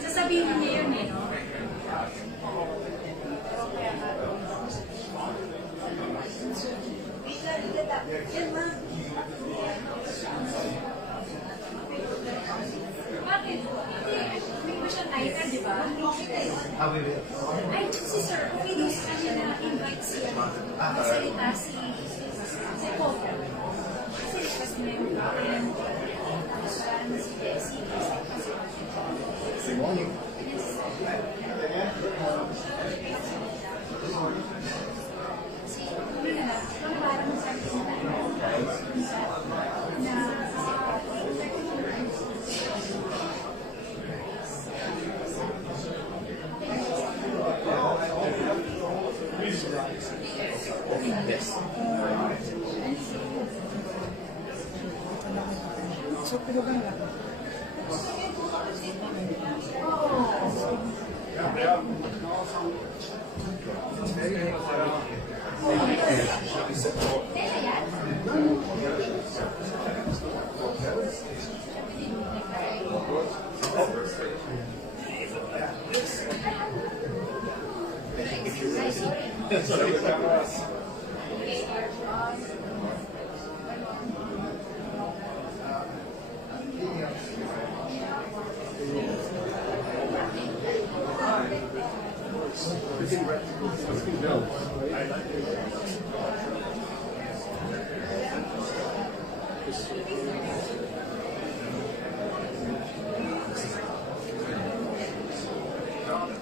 Sasabihin niya yun eh, no? Bakit? May ba siyang item, di ba? Ay, si sir, okay daw sa kanya na invite magsalita si Popo. Kasi request mo yung si Desi. Good morning.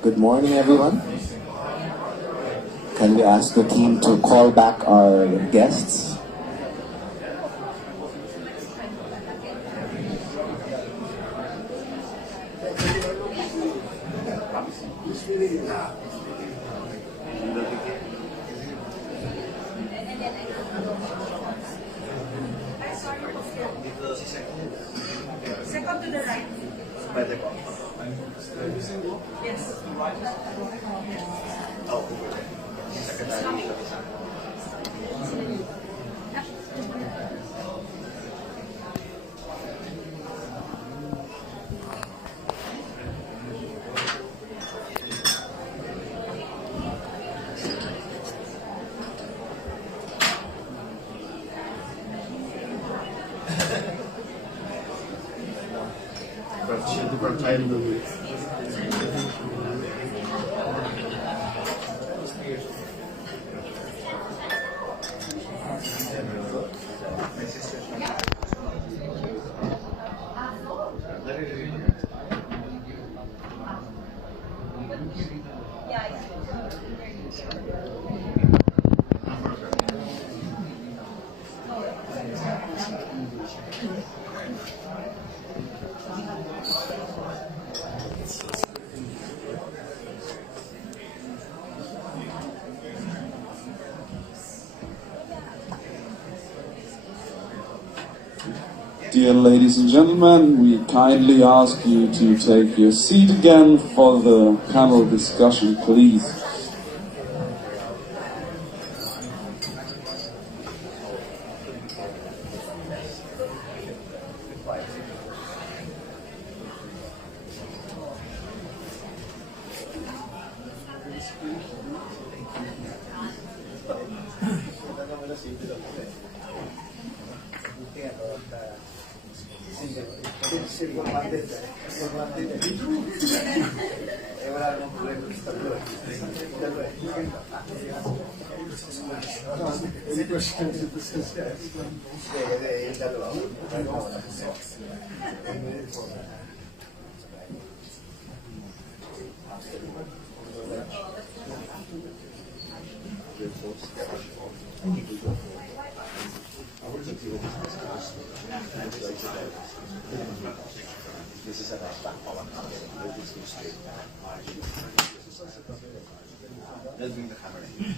Good morning, everyone. Can we ask the team to call back our guests? Second to the right. Yes. Dear ladies and gentlemen, we kindly ask you to take your seat again for the panel discussion, please. Let's bring the camera in.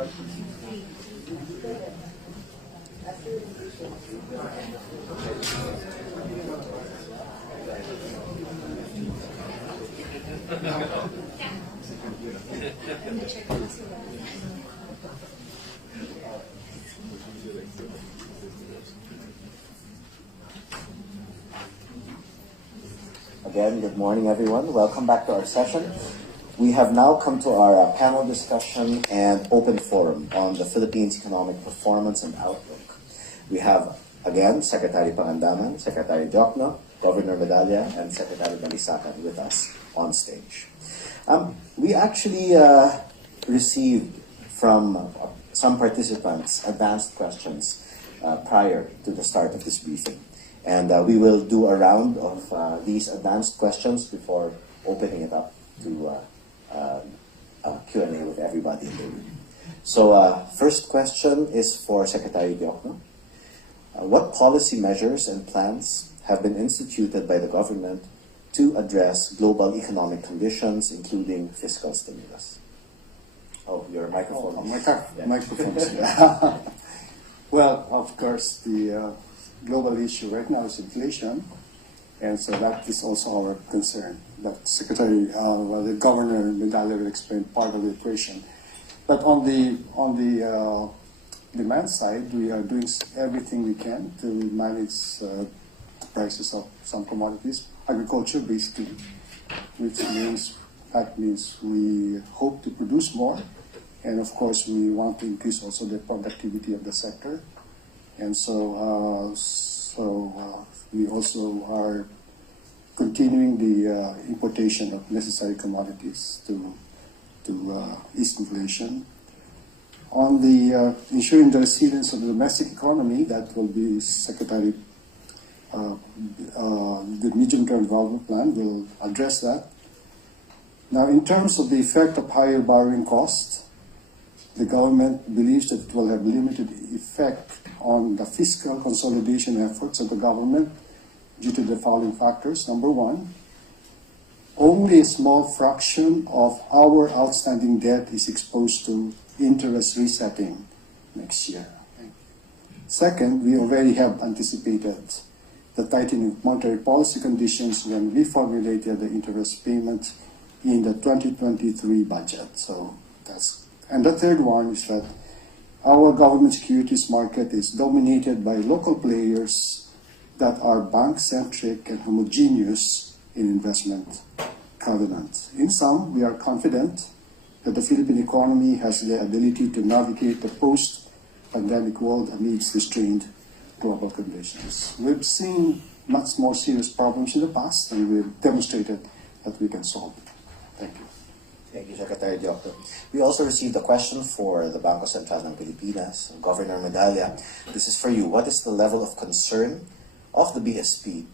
Again, good morning, everyone. Welcome back to our session. We have now come to our panel discussion and open forum on the Philippines' economic performance and outlook. We have, again, Secretary Pangandaman, Secretary Diokno, Governor Medalla, and Secretary Balisacan with us on stage. We actually received from some participants advanced questions prior to the start of this briefing. And we will do a round of these advanced questions before opening it up to Q&A with everybody in the room. So first question is for Secretary Diokno. What policy measures and plans have been instituted by the government to address global economic conditions, including fiscal stimulus? Oh, your microphone. Microphones. Well, of course, the global issue right now is inflation, and so that is also our concern. That the Governor Medalla will explain part of the equation. But on the demand side, we are doing everything we can to manage the prices of some commodities, agriculture basically, which means we hope to produce more, and of course we want to increase also the productivity of the sector. And so, we also are continuing the importation of necessary commodities to ease inflation. On the ensuring the resilience of the domestic economy, that will be Secretary, the medium-term development plan will address that. Now, in terms of the effect of higher borrowing costs, the government believes that it will have limited effect on the fiscal consolidation efforts of the government due to the following factors. Number one, only a small fraction of our outstanding debt is exposed to interest resetting next year. Second, we already have anticipated the tightening of monetary policy conditions when we formulated the interest payment in the 2023 budget. So and the third one is that our government securities market is dominated by local players that are bank-centric and homogeneous in investment covenant. In sum, we are confident that the Philippine economy has the ability to navigate the post-pandemic world amidst restrained global conditions. We've seen much more serious problems in the past, and we've demonstrated that we can solve it. Thank you. Thank you, Secretary Diokno. We also received a question for the Bangko Sentral ng Pilipinas, Governor Medalla. This is for you. What is the level of concern of the BSP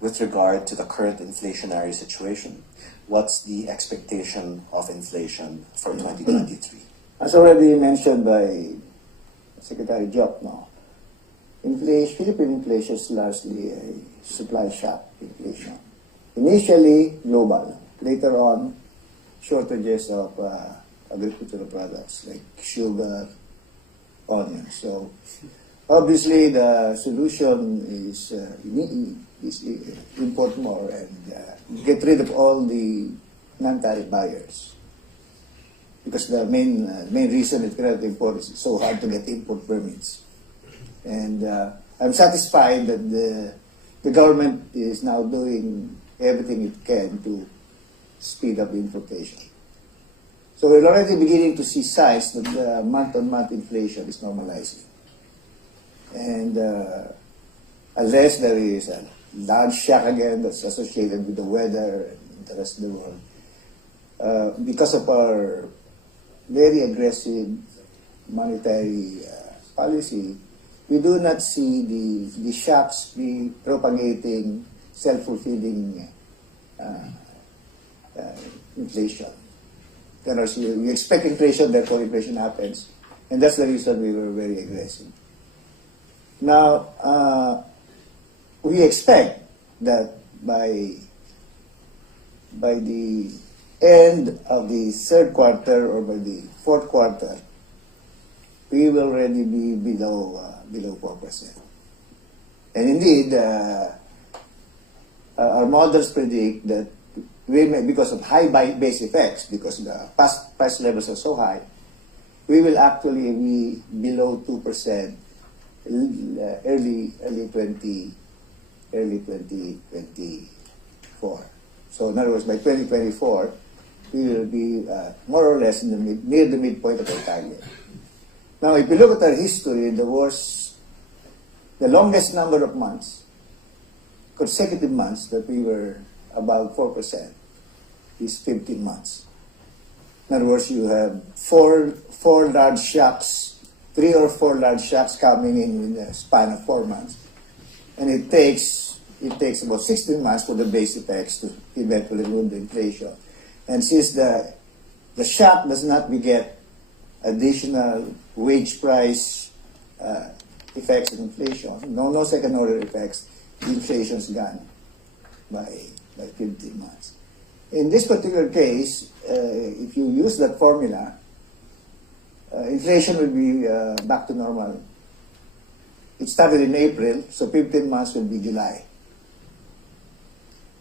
with regard to the current inflationary situation? What's the expectation of inflation for 2023? As already mentioned by Secretary Diokno, Philippine inflation is largely a supply shock inflation. Initially global, later on shortages of agricultural products like sugar, onions. So obviously the solution is import more and get rid of all the non-tariff buyers. Because the main reason it cannot import is so hard to get import permits. And I'm satisfied that the government is now doing everything it can to speed up importation. So we're already beginning to see signs that the month-on-month inflation is normalizing. And unless there is a large shock again that's associated with the weather and the rest of the world, because of our very aggressive monetary policy, we do not see the shocks be propagating self-fulfilling inflation. We expect inflation, therefore inflation happens, and that's the reason we were very aggressive. Now, we expect that by the end of the third quarter or by the fourth quarter, we will already be below 4%. And indeed, our models predict that we may, because of high base effects, because the past price levels are so high, we will actually be below 2% early 2024. So in other words, by 2024, we will be more or less in the near the midpoint of our target. Now, if you look at our history, the longest number of months, consecutive months that we were above 4% is 15 months. In other words, you have four large shocks, 3 or 4 large shocks coming in a span of 4 months. And it takes about 16 months for the base effects to eventually ruin the inflation. And since the shock does not beget additional wage price effects of inflation, no second order effects, inflation's gone by 15 months. In this particular case, if you use that formula, inflation will be back to normal. It started in April, so 15 months will be July.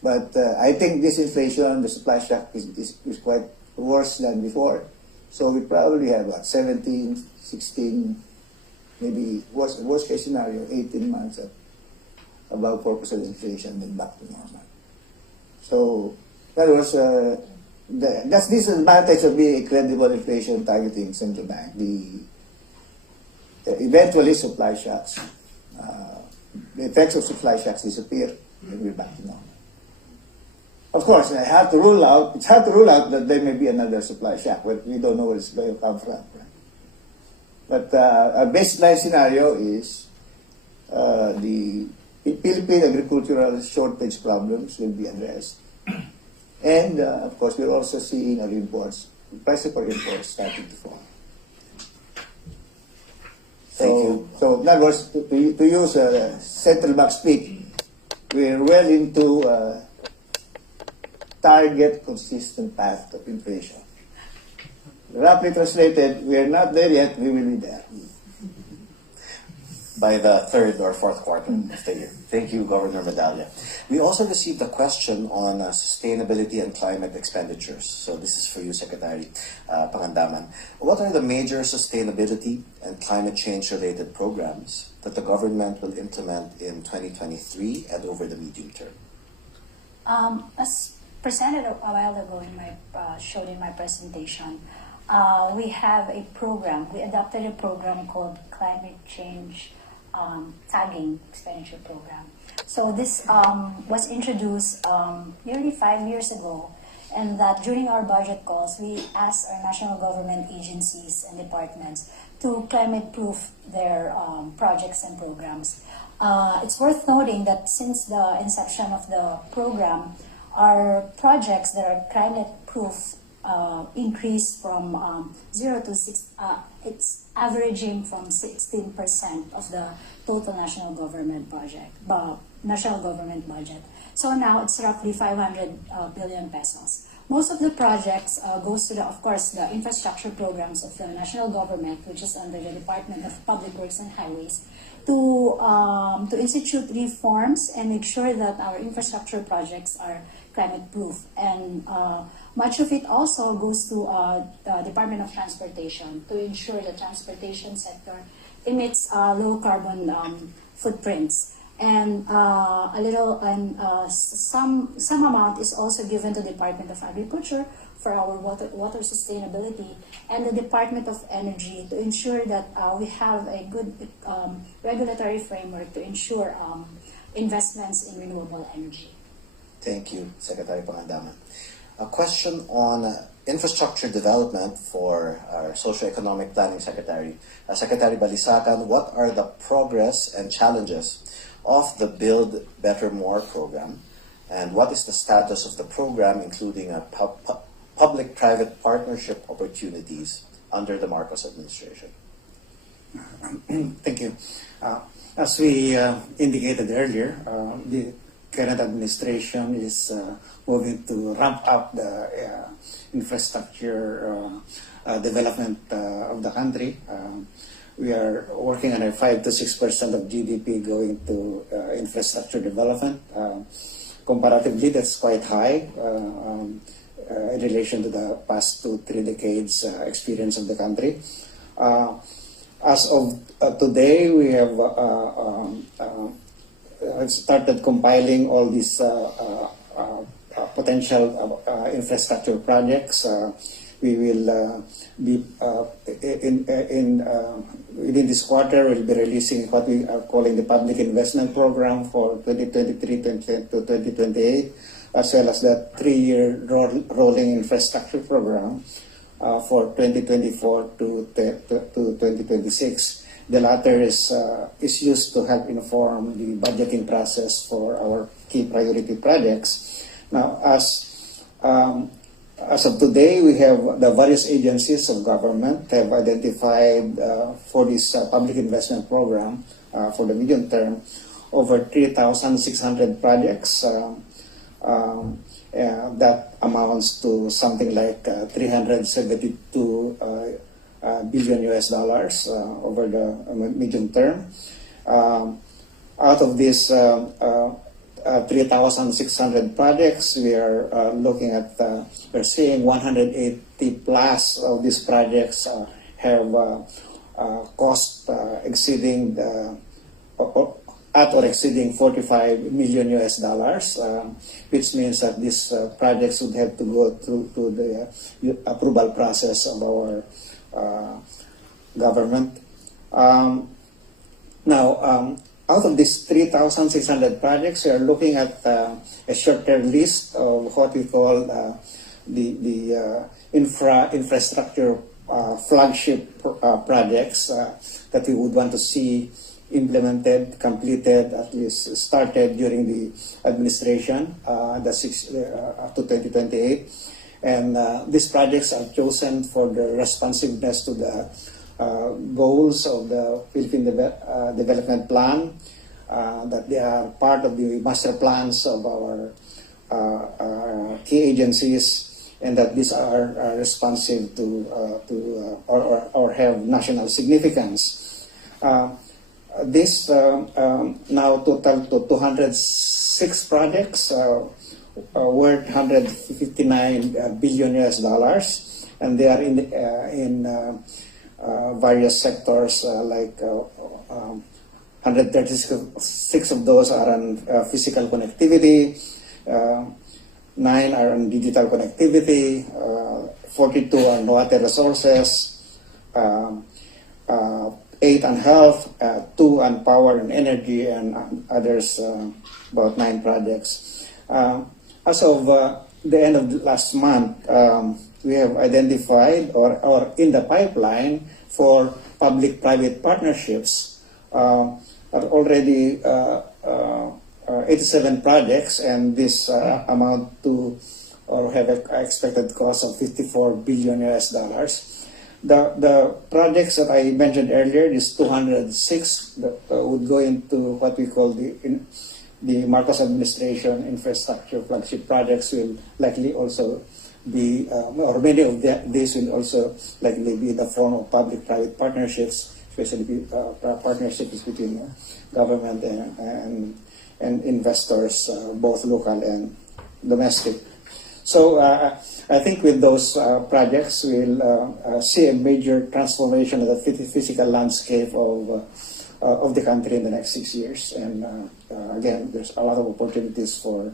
But I think this inflation, the supply shock, is quite worse than before. So we probably have 17, 16, maybe worst case scenario, 18 months at about 4% inflation, then back to normal. So that was that's this advantage of being a credible inflation targeting central bank. Eventually supply shocks, the effects of supply shocks disappear, and we're back to normal. Of course, it's hard to rule out that there may be another supply shock, but we don't know where it's going to come from. Right? But our baseline scenario is the Philippine agricultural shortage problems will be addressed. And of course, we're also seeing our imports, the price of our imports starting to fall. So in other words, to use central bank speak, we're well into target consistent path of inflation. Roughly translated, we are not there yet, we will be there. By the third or fourth quarter of the year. Thank you, Governor Medalla. We also received a question on sustainability and climate expenditures. So this is for you, Secretary Pangandaman. What are the major sustainability and climate change related programs that the government will implement in 2023 and over the medium term? As presented a while ago showed in my presentation, we have a program. We adopted a program called Climate Change Tagging Expenditure Program. So this was introduced nearly 5 years ago, and that during our budget calls, we asked our national government agencies and departments to climate-proof their projects and programs. It's worth noting that since the inception of the program, our projects that are climate-proof increased from 0 to 6, it's averaging from 16% of the total national government budget. So now it's roughly 500 billion pesos. Most of the projects goes to of course, the infrastructure programs of the national government, which is under the Department of Public Works and Highways, to institute reforms and make sure that our infrastructure projects are climate-proof. And much of it also goes to the Department of Transportation to ensure the transportation sector emits low carbon footprints. And some amount is also given to the Department of Agriculture for our water sustainability, and the Department of Energy to ensure that we have a good regulatory framework to ensure investments in renewable energy. Thank you, Secretary Pangandaman. A question on infrastructure development for our Socio-Economic Planning Secretary. Secretary Balisacan, what are the progress and challenges of the Build Better More program, and what is the status of the program, including public-private partnership opportunities under the Marcos administration? Thank you. As we indicated earlier, the current administration is moving to ramp up the infrastructure development of the country. we are working on a 5 to 6% of GDP going to infrastructure development. Comparatively, that's quite high in relation to the past 2-3 decades experience of the country. As of today, we have started compiling all these potential infrastructure projects. We will be within this quarter. We'll be releasing what we are calling the Public Investment Program for 2023 to 2028, as well as the 3-year rolling infrastructure program for 2024 to 2026. The latter is used to help inform the budgeting process for our key priority projects. Now, as of today, we have the various agencies of government have identified for this public investment program for the medium term over 3,600 projects. That amounts to something like 372 billion US dollars over the medium term. Out of this 3,600 projects, we are looking at, we're seeing 180 plus of these projects have cost exceeding at or exceeding 45 million US dollars, which means that these projects would have to go through to the approval process of our government. Out of these 3,600 projects, we are looking at a shorter list of what we call the infrastructure flagship projects that we would want to see implemented, completed, at least started during the administration, up to 2028. And these projects are chosen for the responsiveness to the goals of the Philippine Development Plan, that they are part of the master plans of our key agencies, and that these are responsive to or have national significance. This now total to 206 projects worth 159 billion US dollars, and they are in various sectors, like 136 of those are on physical connectivity, 9 are on digital connectivity, 42 on water resources, 8 on health, 2 on power and energy, and others, about 9 projects. As of the end of last month, we have identified or in the pipeline for public-private partnerships are already 87 projects, and this amount to or have an expected cost of 54 billion US dollars. The projects that I mentioned earlier, this 206, that would go into what we call the Marcos administration infrastructure flagship projects, will likely also be, or many of these will also likely be the form of public-private partnerships, especially partnerships between government and investors, both local and domestic. So I think with those projects, we'll see a major transformation of the physical landscape of the country in the next 6 years. And again, there's a lot of opportunities for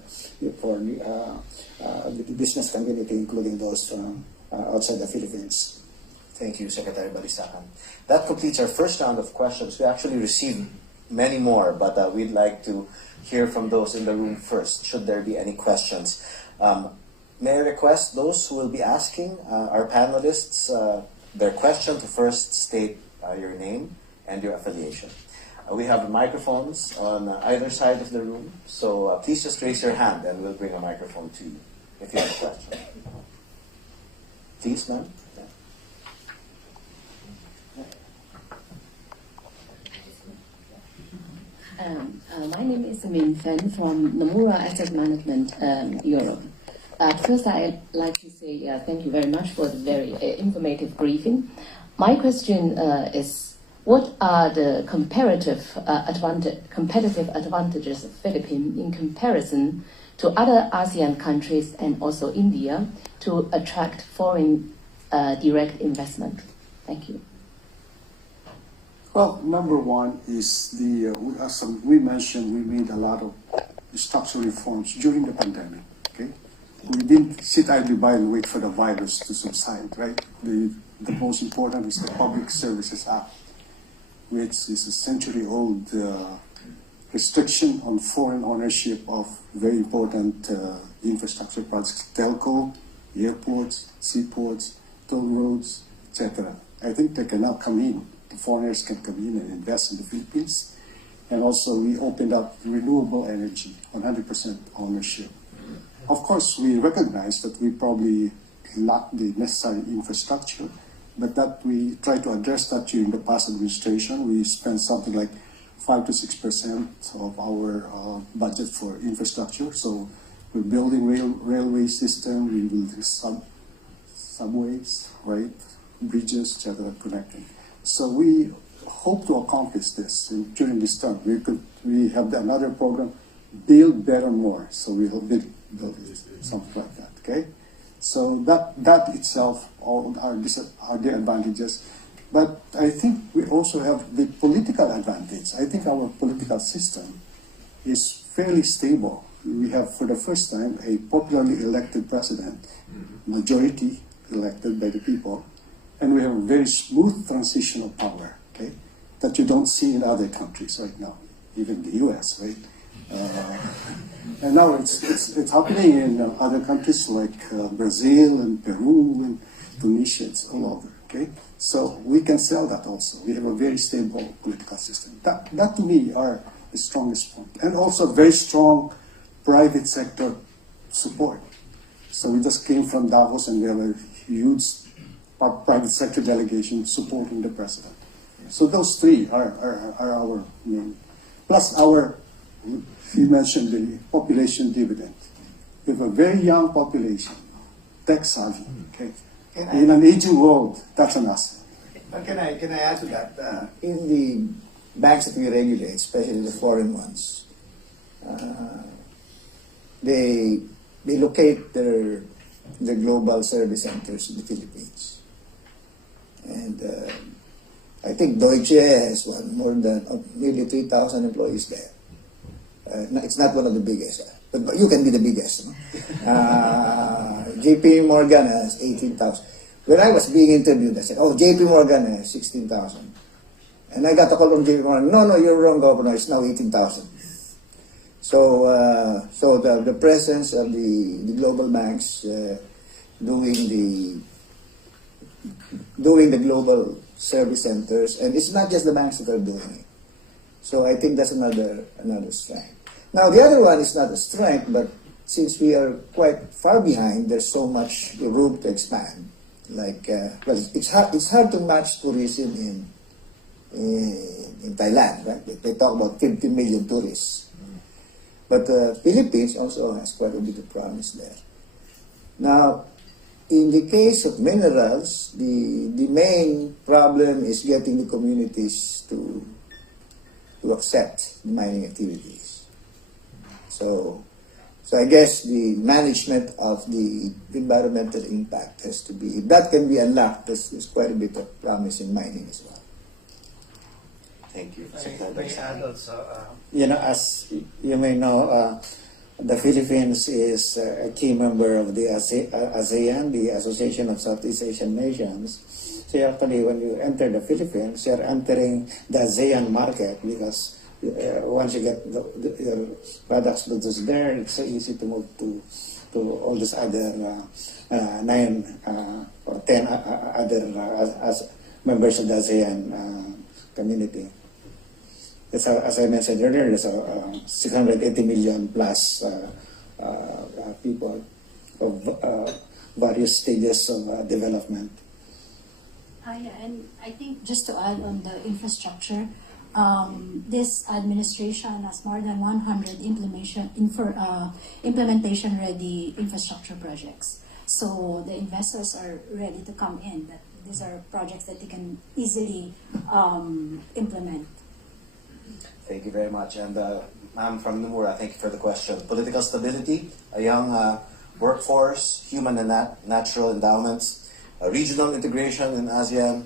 the business community, including those outside the Philippines. Thank you, Secretary Balisacan. That completes our first round of questions. We actually received many more, but we'd like to hear from those in the room first, should there be any questions. May I request those who will be asking our panelists their question to first state your name and your affiliation. We have microphones on either side of the room, so please just raise your hand and we'll bring a microphone to you if you have a question. Please, ma'am. My name is Min Fen from Nomura Asset Management, Europe. First, I'd like to say thank you very much for the very informative briefing. My question is, What are the competitive advantages of Philippines in comparison to other ASEAN countries and also India to attract foreign direct investment? Thank you. Well, number one is as we mentioned, we made a lot of structural reforms during the pandemic. Okay, we didn't sit idly by and wait for the virus to subside. Right, the most important is the Public Services Act, which is a century-old restriction on foreign ownership of very important infrastructure projects, telco, airports, seaports, toll roads, etc. I think they can now come in. The foreigners can come in and invest in the Philippines. And also we opened up renewable energy, 100% ownership. Of course, we recognize that we probably lack the necessary infrastructure, but that we try to address that during the past administration. We spent something like 5 to 6% of our budget for infrastructure. So we're building railway system, we're building subways, right, bridges, etc. connecting. So we hope to accomplish this during this term. We have another program, Build Better More. So we will build something like that. Okay. So that itself all are the advantages. But I think we also have the political advantage. I think our political system is fairly stable. We have, for the first time, a popularly elected president, majority elected by the people, and we have a very smooth transition of power, okay, that you don't see in other countries right now, even the U.S., right? And now it's happening in other countries like Brazil and Peru and Tunisia. It's all over. Okay, so we can sell that also. We have a very stable political system. That to me are the strongest point, and also very strong private sector support. So we just came from Davos, and we have a huge private sector delegation supporting the president. So those three are our main. Plus you mentioned the population dividend. We have a very young population, tech savvy. Okay. In an aging world, that's an asset. But can I add to that? In the banks that we regulate, especially the foreign ones, they locate their global service centers in the Philippines, and I think Deutsche has more than nearly 3,000 employees there. It's not one of the biggest, but you can be the biggest. No? JP Morgan has 18,000. When I was being interviewed, I said, "Oh, JP Morgan has 16,000." And I got a call from JP Morgan. No, you're wrong, Governor. It's now 18,000. So the presence of the global banks doing the global service centers, and it's not just the banks that are doing it. So I think that's another strength. Now the other one is not a strength, but since we are quite far behind, there's so much room to expand. Like it's hard to match tourism in Thailand, right? They talk about 50 million tourists, but Philippines also has quite a bit of promise there. Now, in the case of minerals, the main problem is getting the communities to accept mining activities. So I guess the management of the environmental impact has to be, if that can be unlocked, there's quite a bit of promise in mining as well. Thank you. As you may know, the Philippines is a key member of the ASEAN, the Association of Southeast Asian Nations. So actually, when you enter the Philippines, you're entering the ASEAN market because once you get your products produced there, it's so easy to move to all these other 9 or 10 other as members of the ASEAN community. As I mentioned earlier, there's 680 million plus people of various stages of development. Yeah, and I think just to add on the infrastructure, this administration has more than 100 implementation-ready infrastructure projects. So the investors are ready to come in. That these are projects that they can easily implement. Thank you very much. And ma'am from Nomura, thank you for the question. Political stability, a young workforce, human and natural endowments, regional integration in ASEAN,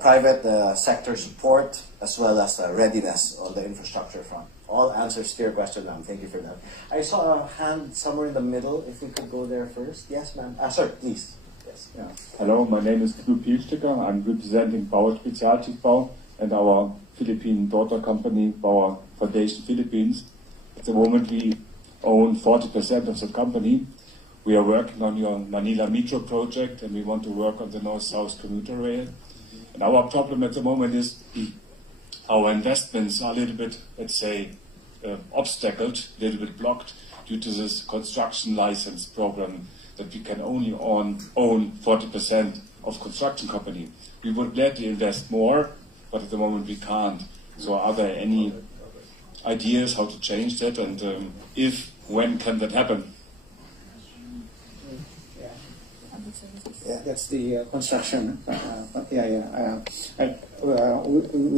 private sector support, as well as readiness on the infrastructure front. All answers to your question, ma'am. Thank you for that. I saw a hand somewhere in the middle. If we could go there first. Yes, ma'am. Sir, please. Yes. Yeah. Hello, my name is Knut Pielstecker. I'm representing Bauer Spezialtiefbau and our Philippine daughter company, Bauer Foundation Philippines. At the moment, we own 40% of the company. We are working on your Manila Metro project, and we want to work on the North-South commuter rail. And our problem at the moment is our investments are a little bit, let's say, obstacled, a little bit blocked due to this construction license program that we can only own 40% of construction company. We would gladly invest more, but at the moment we can't. So are there any ideas how to change that, and when can that happen? Yeah, that's the construction. We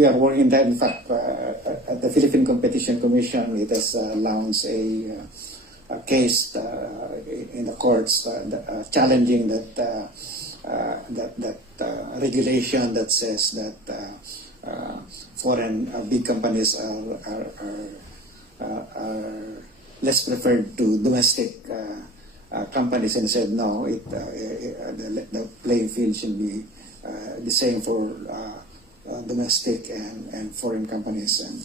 are working that. In fact, at the Philippine Competition Commission, it has launched a case in the courts challenging that regulation that says that foreign big companies are less preferred to domestic companies, and said no, the playing field should be the same for domestic and foreign companies. And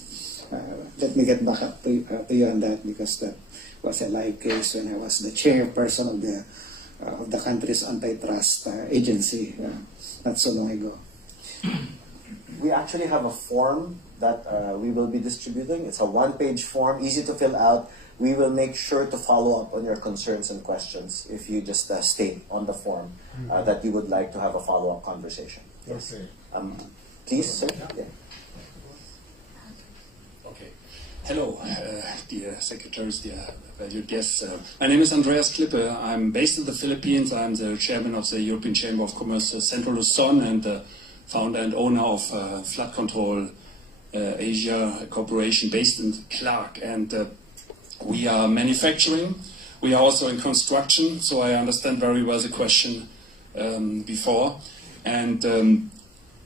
let me get back up to you on that, because that was a live case when I was the chairperson of the country's antitrust agency not so long ago. We actually have a form that we will be distributing. It's a one-page form, easy to fill out. We will make sure to follow up on your concerns and questions if you just state on the form that you would like to have a follow-up conversation. Yes. Please, sir. Yeah. Okay. Hello, dear secretaries, dear valued guests. My name is Andreas Klippe. I'm based in the Philippines. I'm the chairman of the European Chamber of Commerce Central Luzon and the founder and owner of Flood Control Asia, a corporation based in Clark. And we are manufacturing. We are also in construction, so I understand very well the question before. And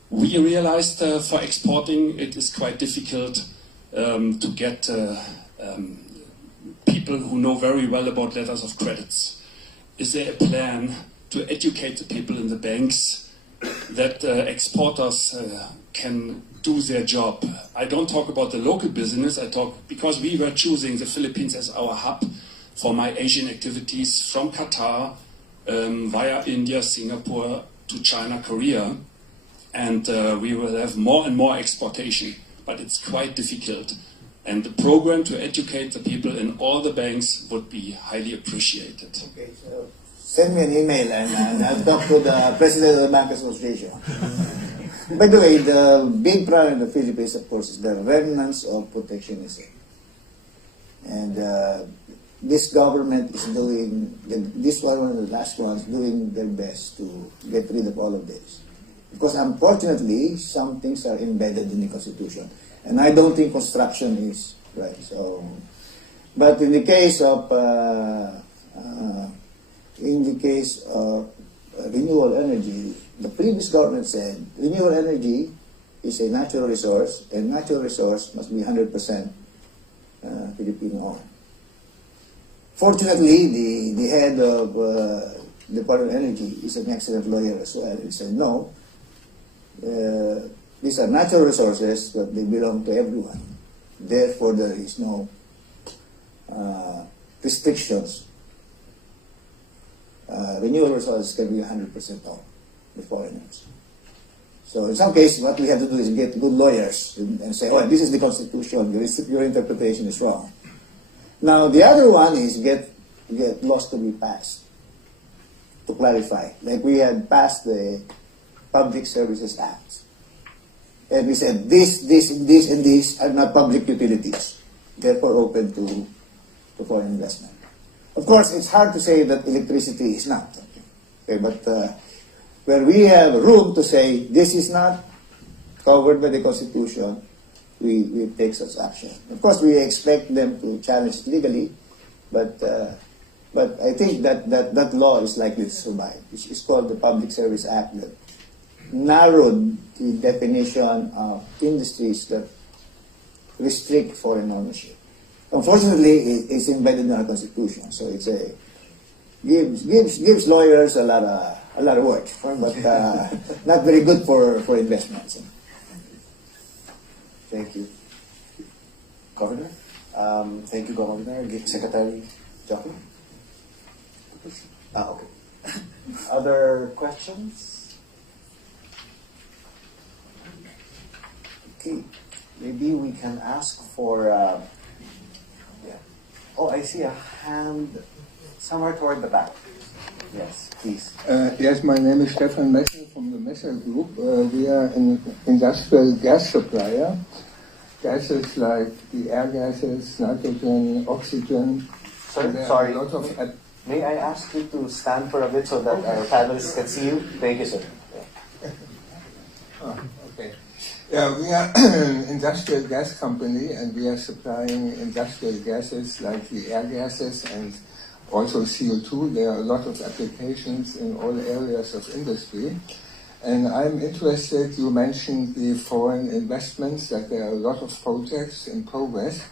we realized for exporting it is quite difficult to get people who know very well about letters of credits. Is there a plan to educate the people in the banks that exporters can do their job? I don't talk about the local business, I talk because we were choosing the Philippines as our hub for my Asian activities from Qatar via India, Singapore to China, Korea, and we will have more and more exportation, but it's quite difficult. And the program to educate the people in all the banks would be highly appreciated. Okay, so send me an email and I'll talk to the president of the Bank Association. By the way, the big problem in the Philippines, of course, is the remnants of protectionism. And this government is doing, this one of the last ones, doing their best to get rid of all of this. Because unfortunately, some things are embedded in the Constitution. And I don't think construction is right. So, but in the case of renewable energy, the previous government said renewable energy is a natural resource, and natural resource must be 100% Filipino-owned. Fortunately, the head of Department of Energy is an excellent lawyer as well. He said, no, these are natural resources, but they belong to everyone. Therefore, there is no restrictions. Renewable resources can be 100% owned by foreigners. So in some cases, what we have to do is get good lawyers and say, oh, this is the Constitution, your interpretation is wrong. Now, the other one is get laws to be passed, to clarify. Like we had passed the Public Services Act. And we said, this, and this are not public utilities, therefore open to foreign investment. Of course, it's hard to say that electricity is not. Okay, but where we have room to say this is not covered by the Constitution, we take such action. Of course, we expect them to challenge it legally, but I think that law is likely to survive. It's called the Public Service Act that narrowed the definition of industries that restrict foreign ownership. Unfortunately, it's embedded in our Constitution, so it's gives lawyers a lot of work, but not very good for investments. Thank you, Governor. Thank you, Governor. Secretary Diokno. Okay. Other questions? Okay. Maybe we can ask for. Yeah. Oh, I see a hand somewhere toward the back. Yes, please. Yes, my name is Stefan Messer from the Messer Group. We are an industrial gas supplier. Gases like the air gases, nitrogen, oxygen. Sorry. May I ask you to stand for a bit so that our panelists can see you? Thank you, sir. Okay. Yeah, we are an industrial gas company, and we are supplying industrial gases like the air gases and also CO2. There are a lot of applications in all areas of industry. And I'm interested, you mentioned the foreign investments, that there are a lot of projects in progress.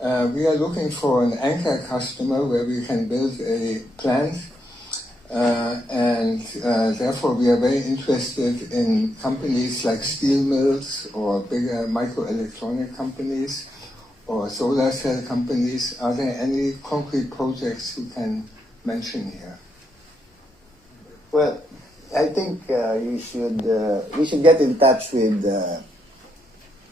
We are looking for an anchor customer where we can build a plant, and therefore we are very interested in companies like steel mills or bigger microelectronic companies or solar cell companies. Are there any concrete projects you can mention here? Well, I think we should get in touch with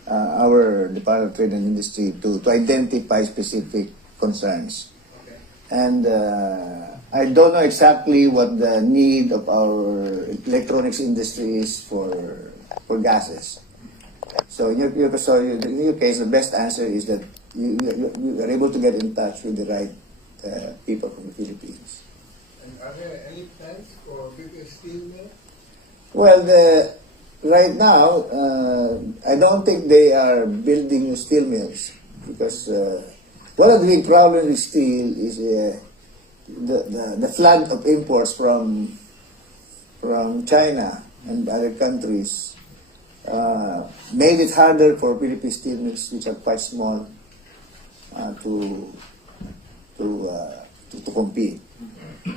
our Department of Trade and Industry to identify specific concerns. Okay. And I don't know exactly what the need of our electronics industry is for gases. So in your case, the best answer is that you are able to get in touch with the right people from the Philippines. And are there any plans for bigger steel mills? Well, right now, I don't think they are building new steel mills because one of the big problems with steel is the flood of imports from China and other countries made it harder for Philippine steel mills, which are quite small, to compete.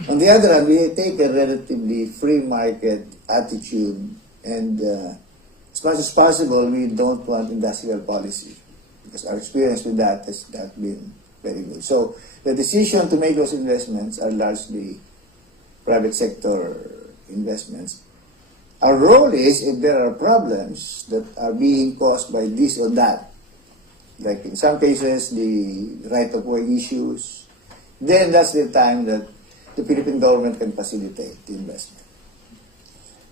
On the other hand, we take a relatively free market attitude, and as much as possible, we don't want industrial policy because our experience with that has not been very good. So the decision to make those investments are largely private sector investments. Our role is, if there are problems that are being caused by this or that, like in some cases the right-of-way issues, then that's the time that the Philippine government can facilitate the investment.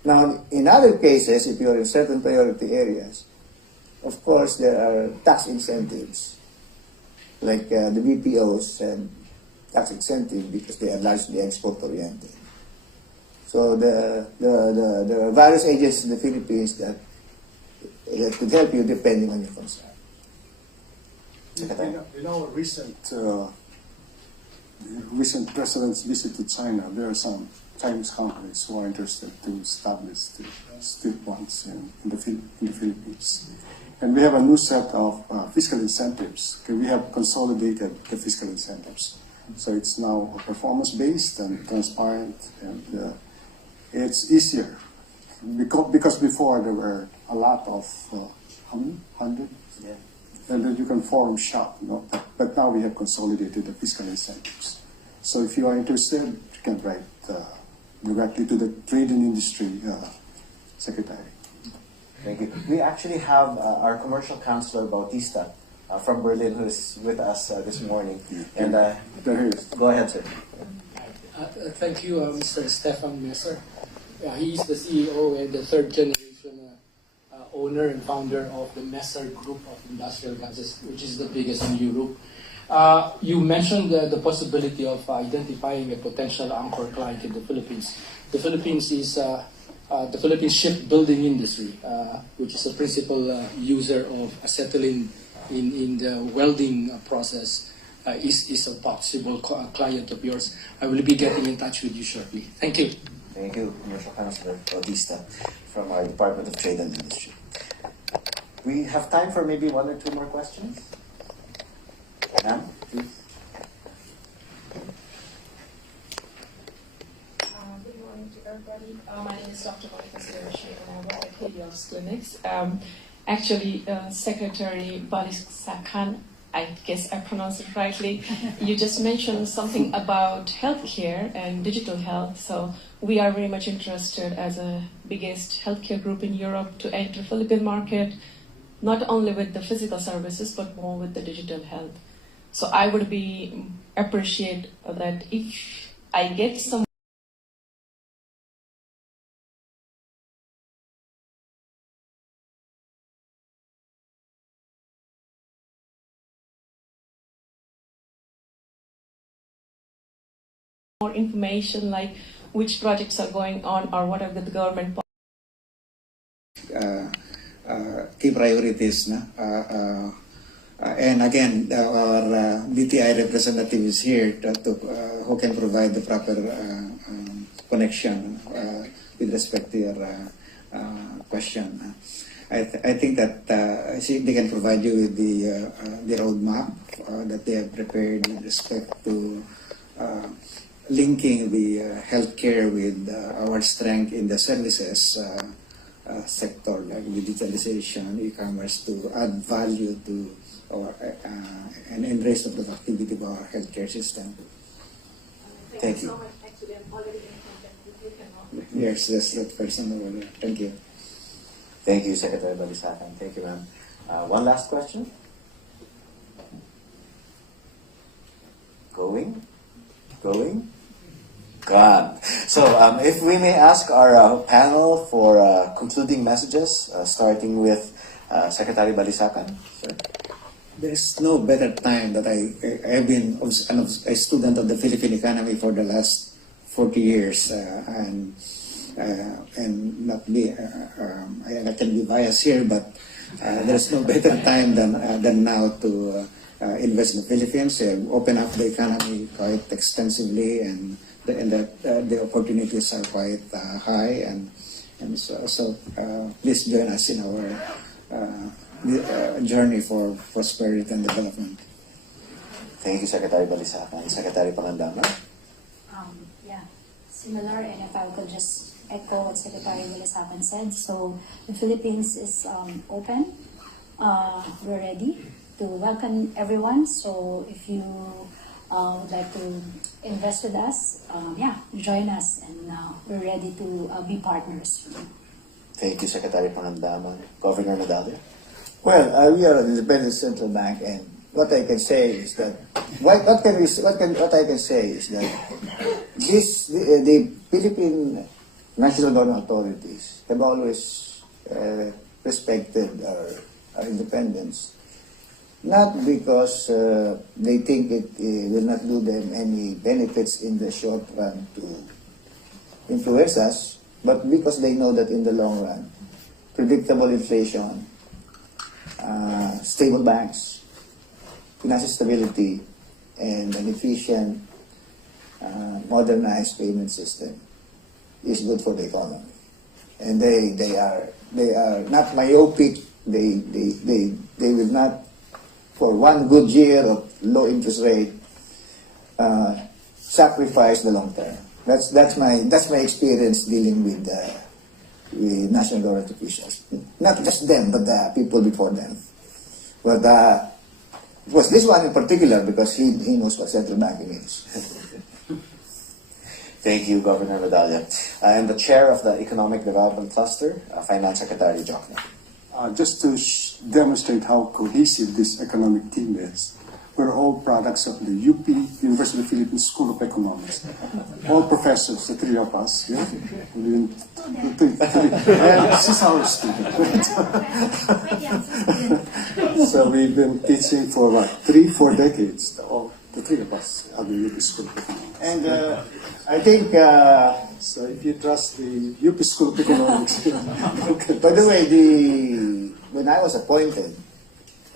Now, in other cases, if you are in certain priority areas, of course there are tax incentives, like the BPOs have tax incentive because they are largely export-oriented. So there are various agencies in the Philippines that could help you depending on your concern. In our recent president's visit to China, there are some Chinese companies who are interested to establish steel plants in the Philippines. And we have a new set of fiscal incentives. Okay, we have consolidated the fiscal incentives. So it's now performance-based and transparent, and it's easier. Because before there were a lot of, how many? 100? Yeah. And then you can form shop, but now we have consolidated the fiscal incentives. So if you are interested, you can write directly to the Trade and Industry Secretary. Thank you. We actually have our commercial counselor, Bautista, from Berlin, who is with us this morning. And go ahead, sir. Thank you, Mr. Stefan Messer. He is the CEO and the third generation owner and founder of the Messer Group of Industrial Gases, which is the biggest in Europe. You mentioned the possibility of identifying a potential anchor client in the Philippines. The Philippines is the Philippine shipbuilding industry, which is a principal user of acetylene in the welding process, is a possible client of yours. I will be getting in touch with you shortly. Thank you. Thank you, Commercial Councilor Bautista from our Department of Trade and Industry. We have time for maybe one or two more questions. Ma'am, please. Good morning to everybody. My name is Dr. Monica Sirashi and I work at Helios Clinics. Actually, Secretary Balisacan, I guess I pronounced it rightly, you just mentioned something about healthcare and digital health. So we are very much interested as a biggest healthcare group in Europe to enter the Philippine market, not only with the physical services, but more with the digital health. So I would appreciate that if I get some more information, like which projects are going on or what are the government key priorities. And again, our BTI representative is here who can provide the proper connection with respect to your question. I think that they can provide you with the roadmap that they have prepared with respect to linking the healthcare with our strength in the services sector, like digitalization, e-commerce, to add value to our and embrace the productivity of our healthcare system. Thank you. so much. Actually, I'm already in contact with you. Yes, that's that person over there. Thank you. Thank you, Secretary Balisacan. Thank you, ma'am. One last question. Going? Gone. So, if we may ask our panel for concluding messages, starting with Secretary Balisacan. Sir. There's no better time that I've been a student of the Philippine economy for the last 40 years, and not be I can be biased here, but there's no better time than now to invest in the Philippines, open up the economy quite extensively, and the opportunities are quite high, and so please join us in our journey for prosperity and development. Thank you, Secretary Balisacan. Secretary Pangandaman. Yeah, similar, and if I could just echo what Secretary Balisacan said. So the Philippines is open. We're ready to welcome everyone. So if you would like to invest with us, join us, and we're ready to be partners. Thank you, Secretary Pangandaman. Governor Medalla. Well, we are an independent central bank, and what I can say is that the Philippine national government authorities have always respected our independence, not because they think it will not do them any benefits in the short run to influence us, but because they know that in the long run, predictable inflation, stable banks, financial stability, and an efficient, modernized payment system is good for the economy. And they are not myopic. They will not, for one good year of low interest rate, sacrifice the long term. That's my experience dealing with national government officials. Not just them, but the people before them. But it was this one in particular because he knows what central banking is. Thank you, Governor Medalla. And the chair of the Economic Development Cluster, Finance Secretary Diokno. Just to demonstrate how cohesive this economic team is, we're all products of the UP, University of the Philippines School of Economics. All professors, the three of us. Yeah? And this is our student. So we've been teaching for what, 3-4 decades. All the three of us at the UP School of Economics. And I think So if you trust the UP School of Economics. Okay. By the way, when I was appointed,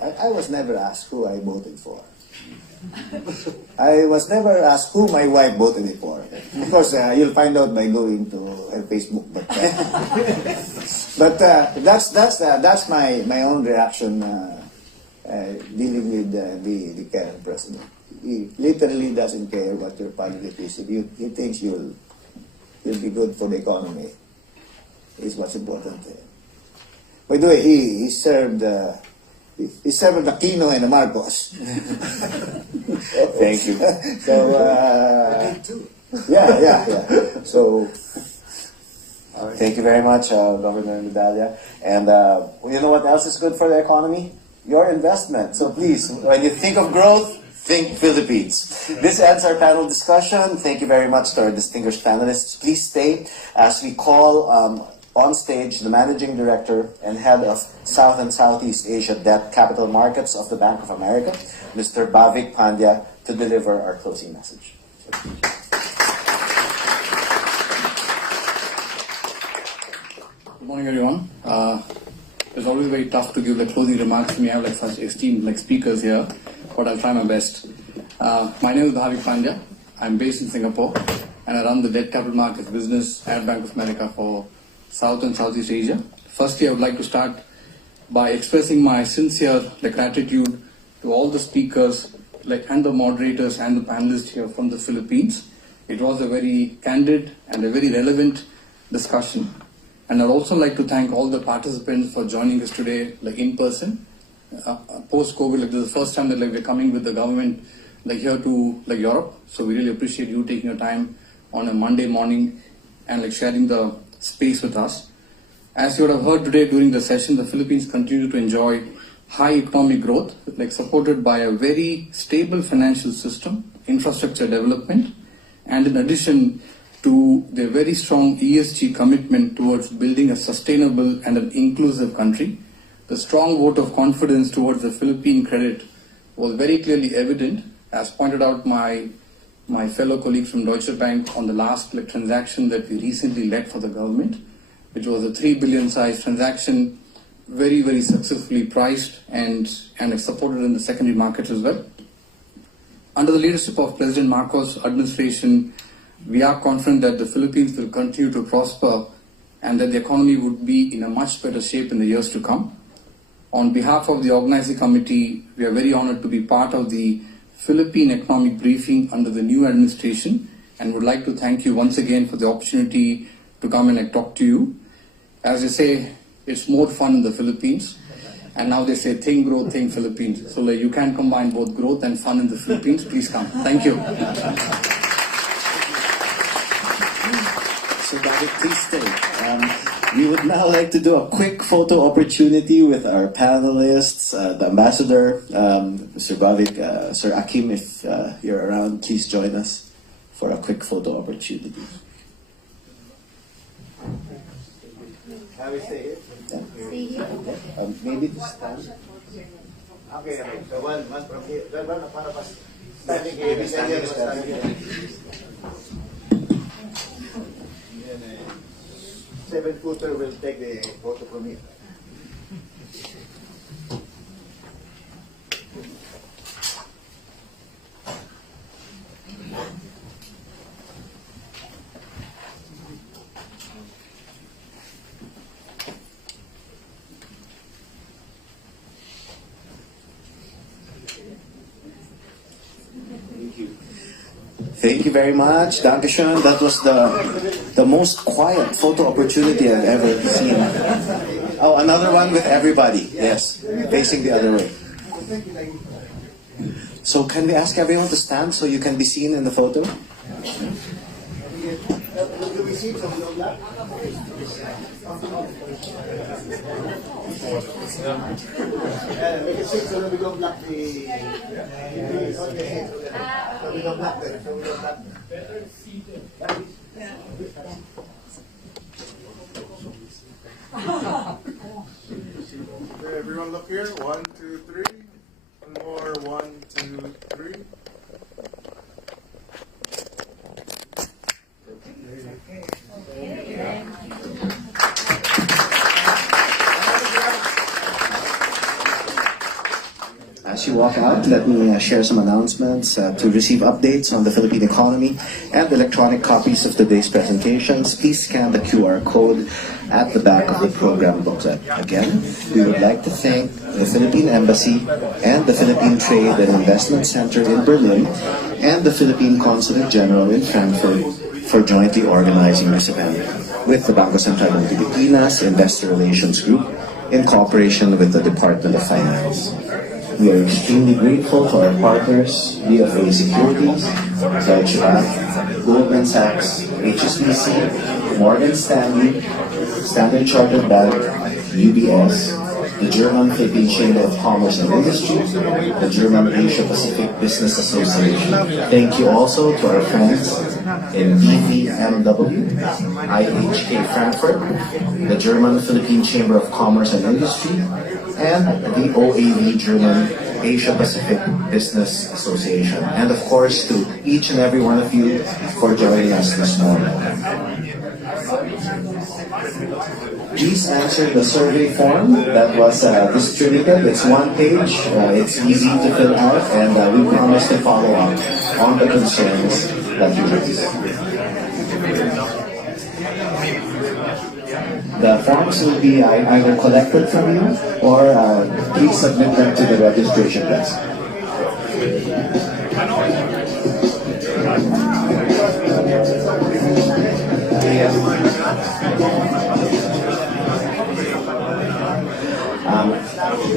I was never asked who I voted for. I was never asked who my wife voted for. Of course, you'll find out by going to her Facebook. But that's my own reaction dealing with the current president. He literally doesn't care what your politics is. If he thinks you'll be good for the economy, is what's important. By the way, he served. He served Aquino and Marcos. Thank you. So, yeah. So, Thank you very much, Governor Medalla. And you know what else is good for the economy? Your investment. So please, when you think of growth, think Philippines. This ends our panel discussion. Thank you very much to our distinguished panelists. Please stay as we call on stage the Managing Director and Head of South and Southeast Asia Debt Capital Markets of the Bank of America, Mr. Bhavik Pandya, to deliver our closing message. Good morning, everyone. It's always very tough to give the closing remarks when you have such esteemed speakers here, but I'll try my best. My name is Bhavik Pandya. I'm based in Singapore, and I run the debt capital markets business at Bank of America for South and Southeast Asia. Firstly, I would like to start by expressing my sincere gratitude to all the speakers, and the moderators and the panelists here from the Philippines. It was a very candid and a very relevant discussion. And I'd also like to thank all the participants for joining us today, in person. Post-COVID, this is the first time that we're coming with the government here to Europe. So we really appreciate you taking your time on a Monday morning and sharing the space with us. As you would have heard today during the session, the Philippines continue to enjoy high economic growth, supported by a very stable financial system, infrastructure development, and in addition to their very strong ESG commitment towards building a sustainable and an inclusive country. The strong vote of confidence towards the Philippine credit was very clearly evident, as pointed out my fellow colleagues from Deutsche Bank on the last transaction that we recently led for the government, which was a 3 billion size transaction, very, very successfully priced and supported in the secondary markets as well. Under the leadership of President Marcos' administration, we are confident that the Philippines will continue to prosper and that the economy would be in a much better shape in the years to come. On behalf of the organizing committee, we are very honored to be part of the Philippine economic briefing under the new administration and would like to thank you once again for the opportunity to come and talk to you. As they say, it's more fun in the Philippines, and now they say think growth, think Philippines. So you can combine both growth and fun in the Philippines. Please come. Thank you. So David, please stay. We would now like to do a quick photo opportunity with our panelists, the ambassador, Mr. Bhavik, Sir Akim, if you're around, please join us for a quick photo opportunity. How we say it? Stay here. Maybe to stand. Okay. So one from here. One para pas standing here. Standing here. 7-footer will take the photo from here. Thank you very much. Dankeschön. That was the most quiet photo opportunity I've ever seen. Oh, another one with everybody. Yes, facing the other way. So can we ask everyone to stand so you can be seen in the photo? Okay, everyone look here. 1, 2, 3. One more. 1, 2, 3. Okay. as you walk out, let me share some announcements. To receive updates on the Philippine economy and electronic copies of today's presentations, please scan the QR code at the back of the program booklet. Again, we would like to thank the Philippine Embassy and the Philippine Trade and Investment Center in Berlin and the Philippine Consulate General in Frankfurt for jointly organizing this event with the Bangko Sentral ng Pilipinas Investor Relations Group in cooperation with the Department of Finance. We are extremely grateful to our partners, BofA Securities, Deutsche Bank, Goldman Sachs, HSBC, Morgan Stanley, Standard Chartered Bank, UBS, the German-Philippine Chamber of Commerce and Industry, the German Asia-Pacific Business Association. Thank you also to our friends in BVMW, IHK Frankfurt, the German-Philippine Chamber of Commerce and Industry, and the OAV German Asia-Pacific Business Association. And of course, to each and every one of you for joining us this morning. Please answer the survey form that was distributed. It's one page, it's easy to fill out, and we promise to follow up on the concerns that you raised. The forms will be either collected from you or please submit them to the registration desk.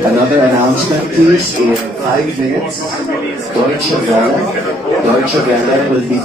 Another announcement, please. In 5 minutes, Deutsche Welle will be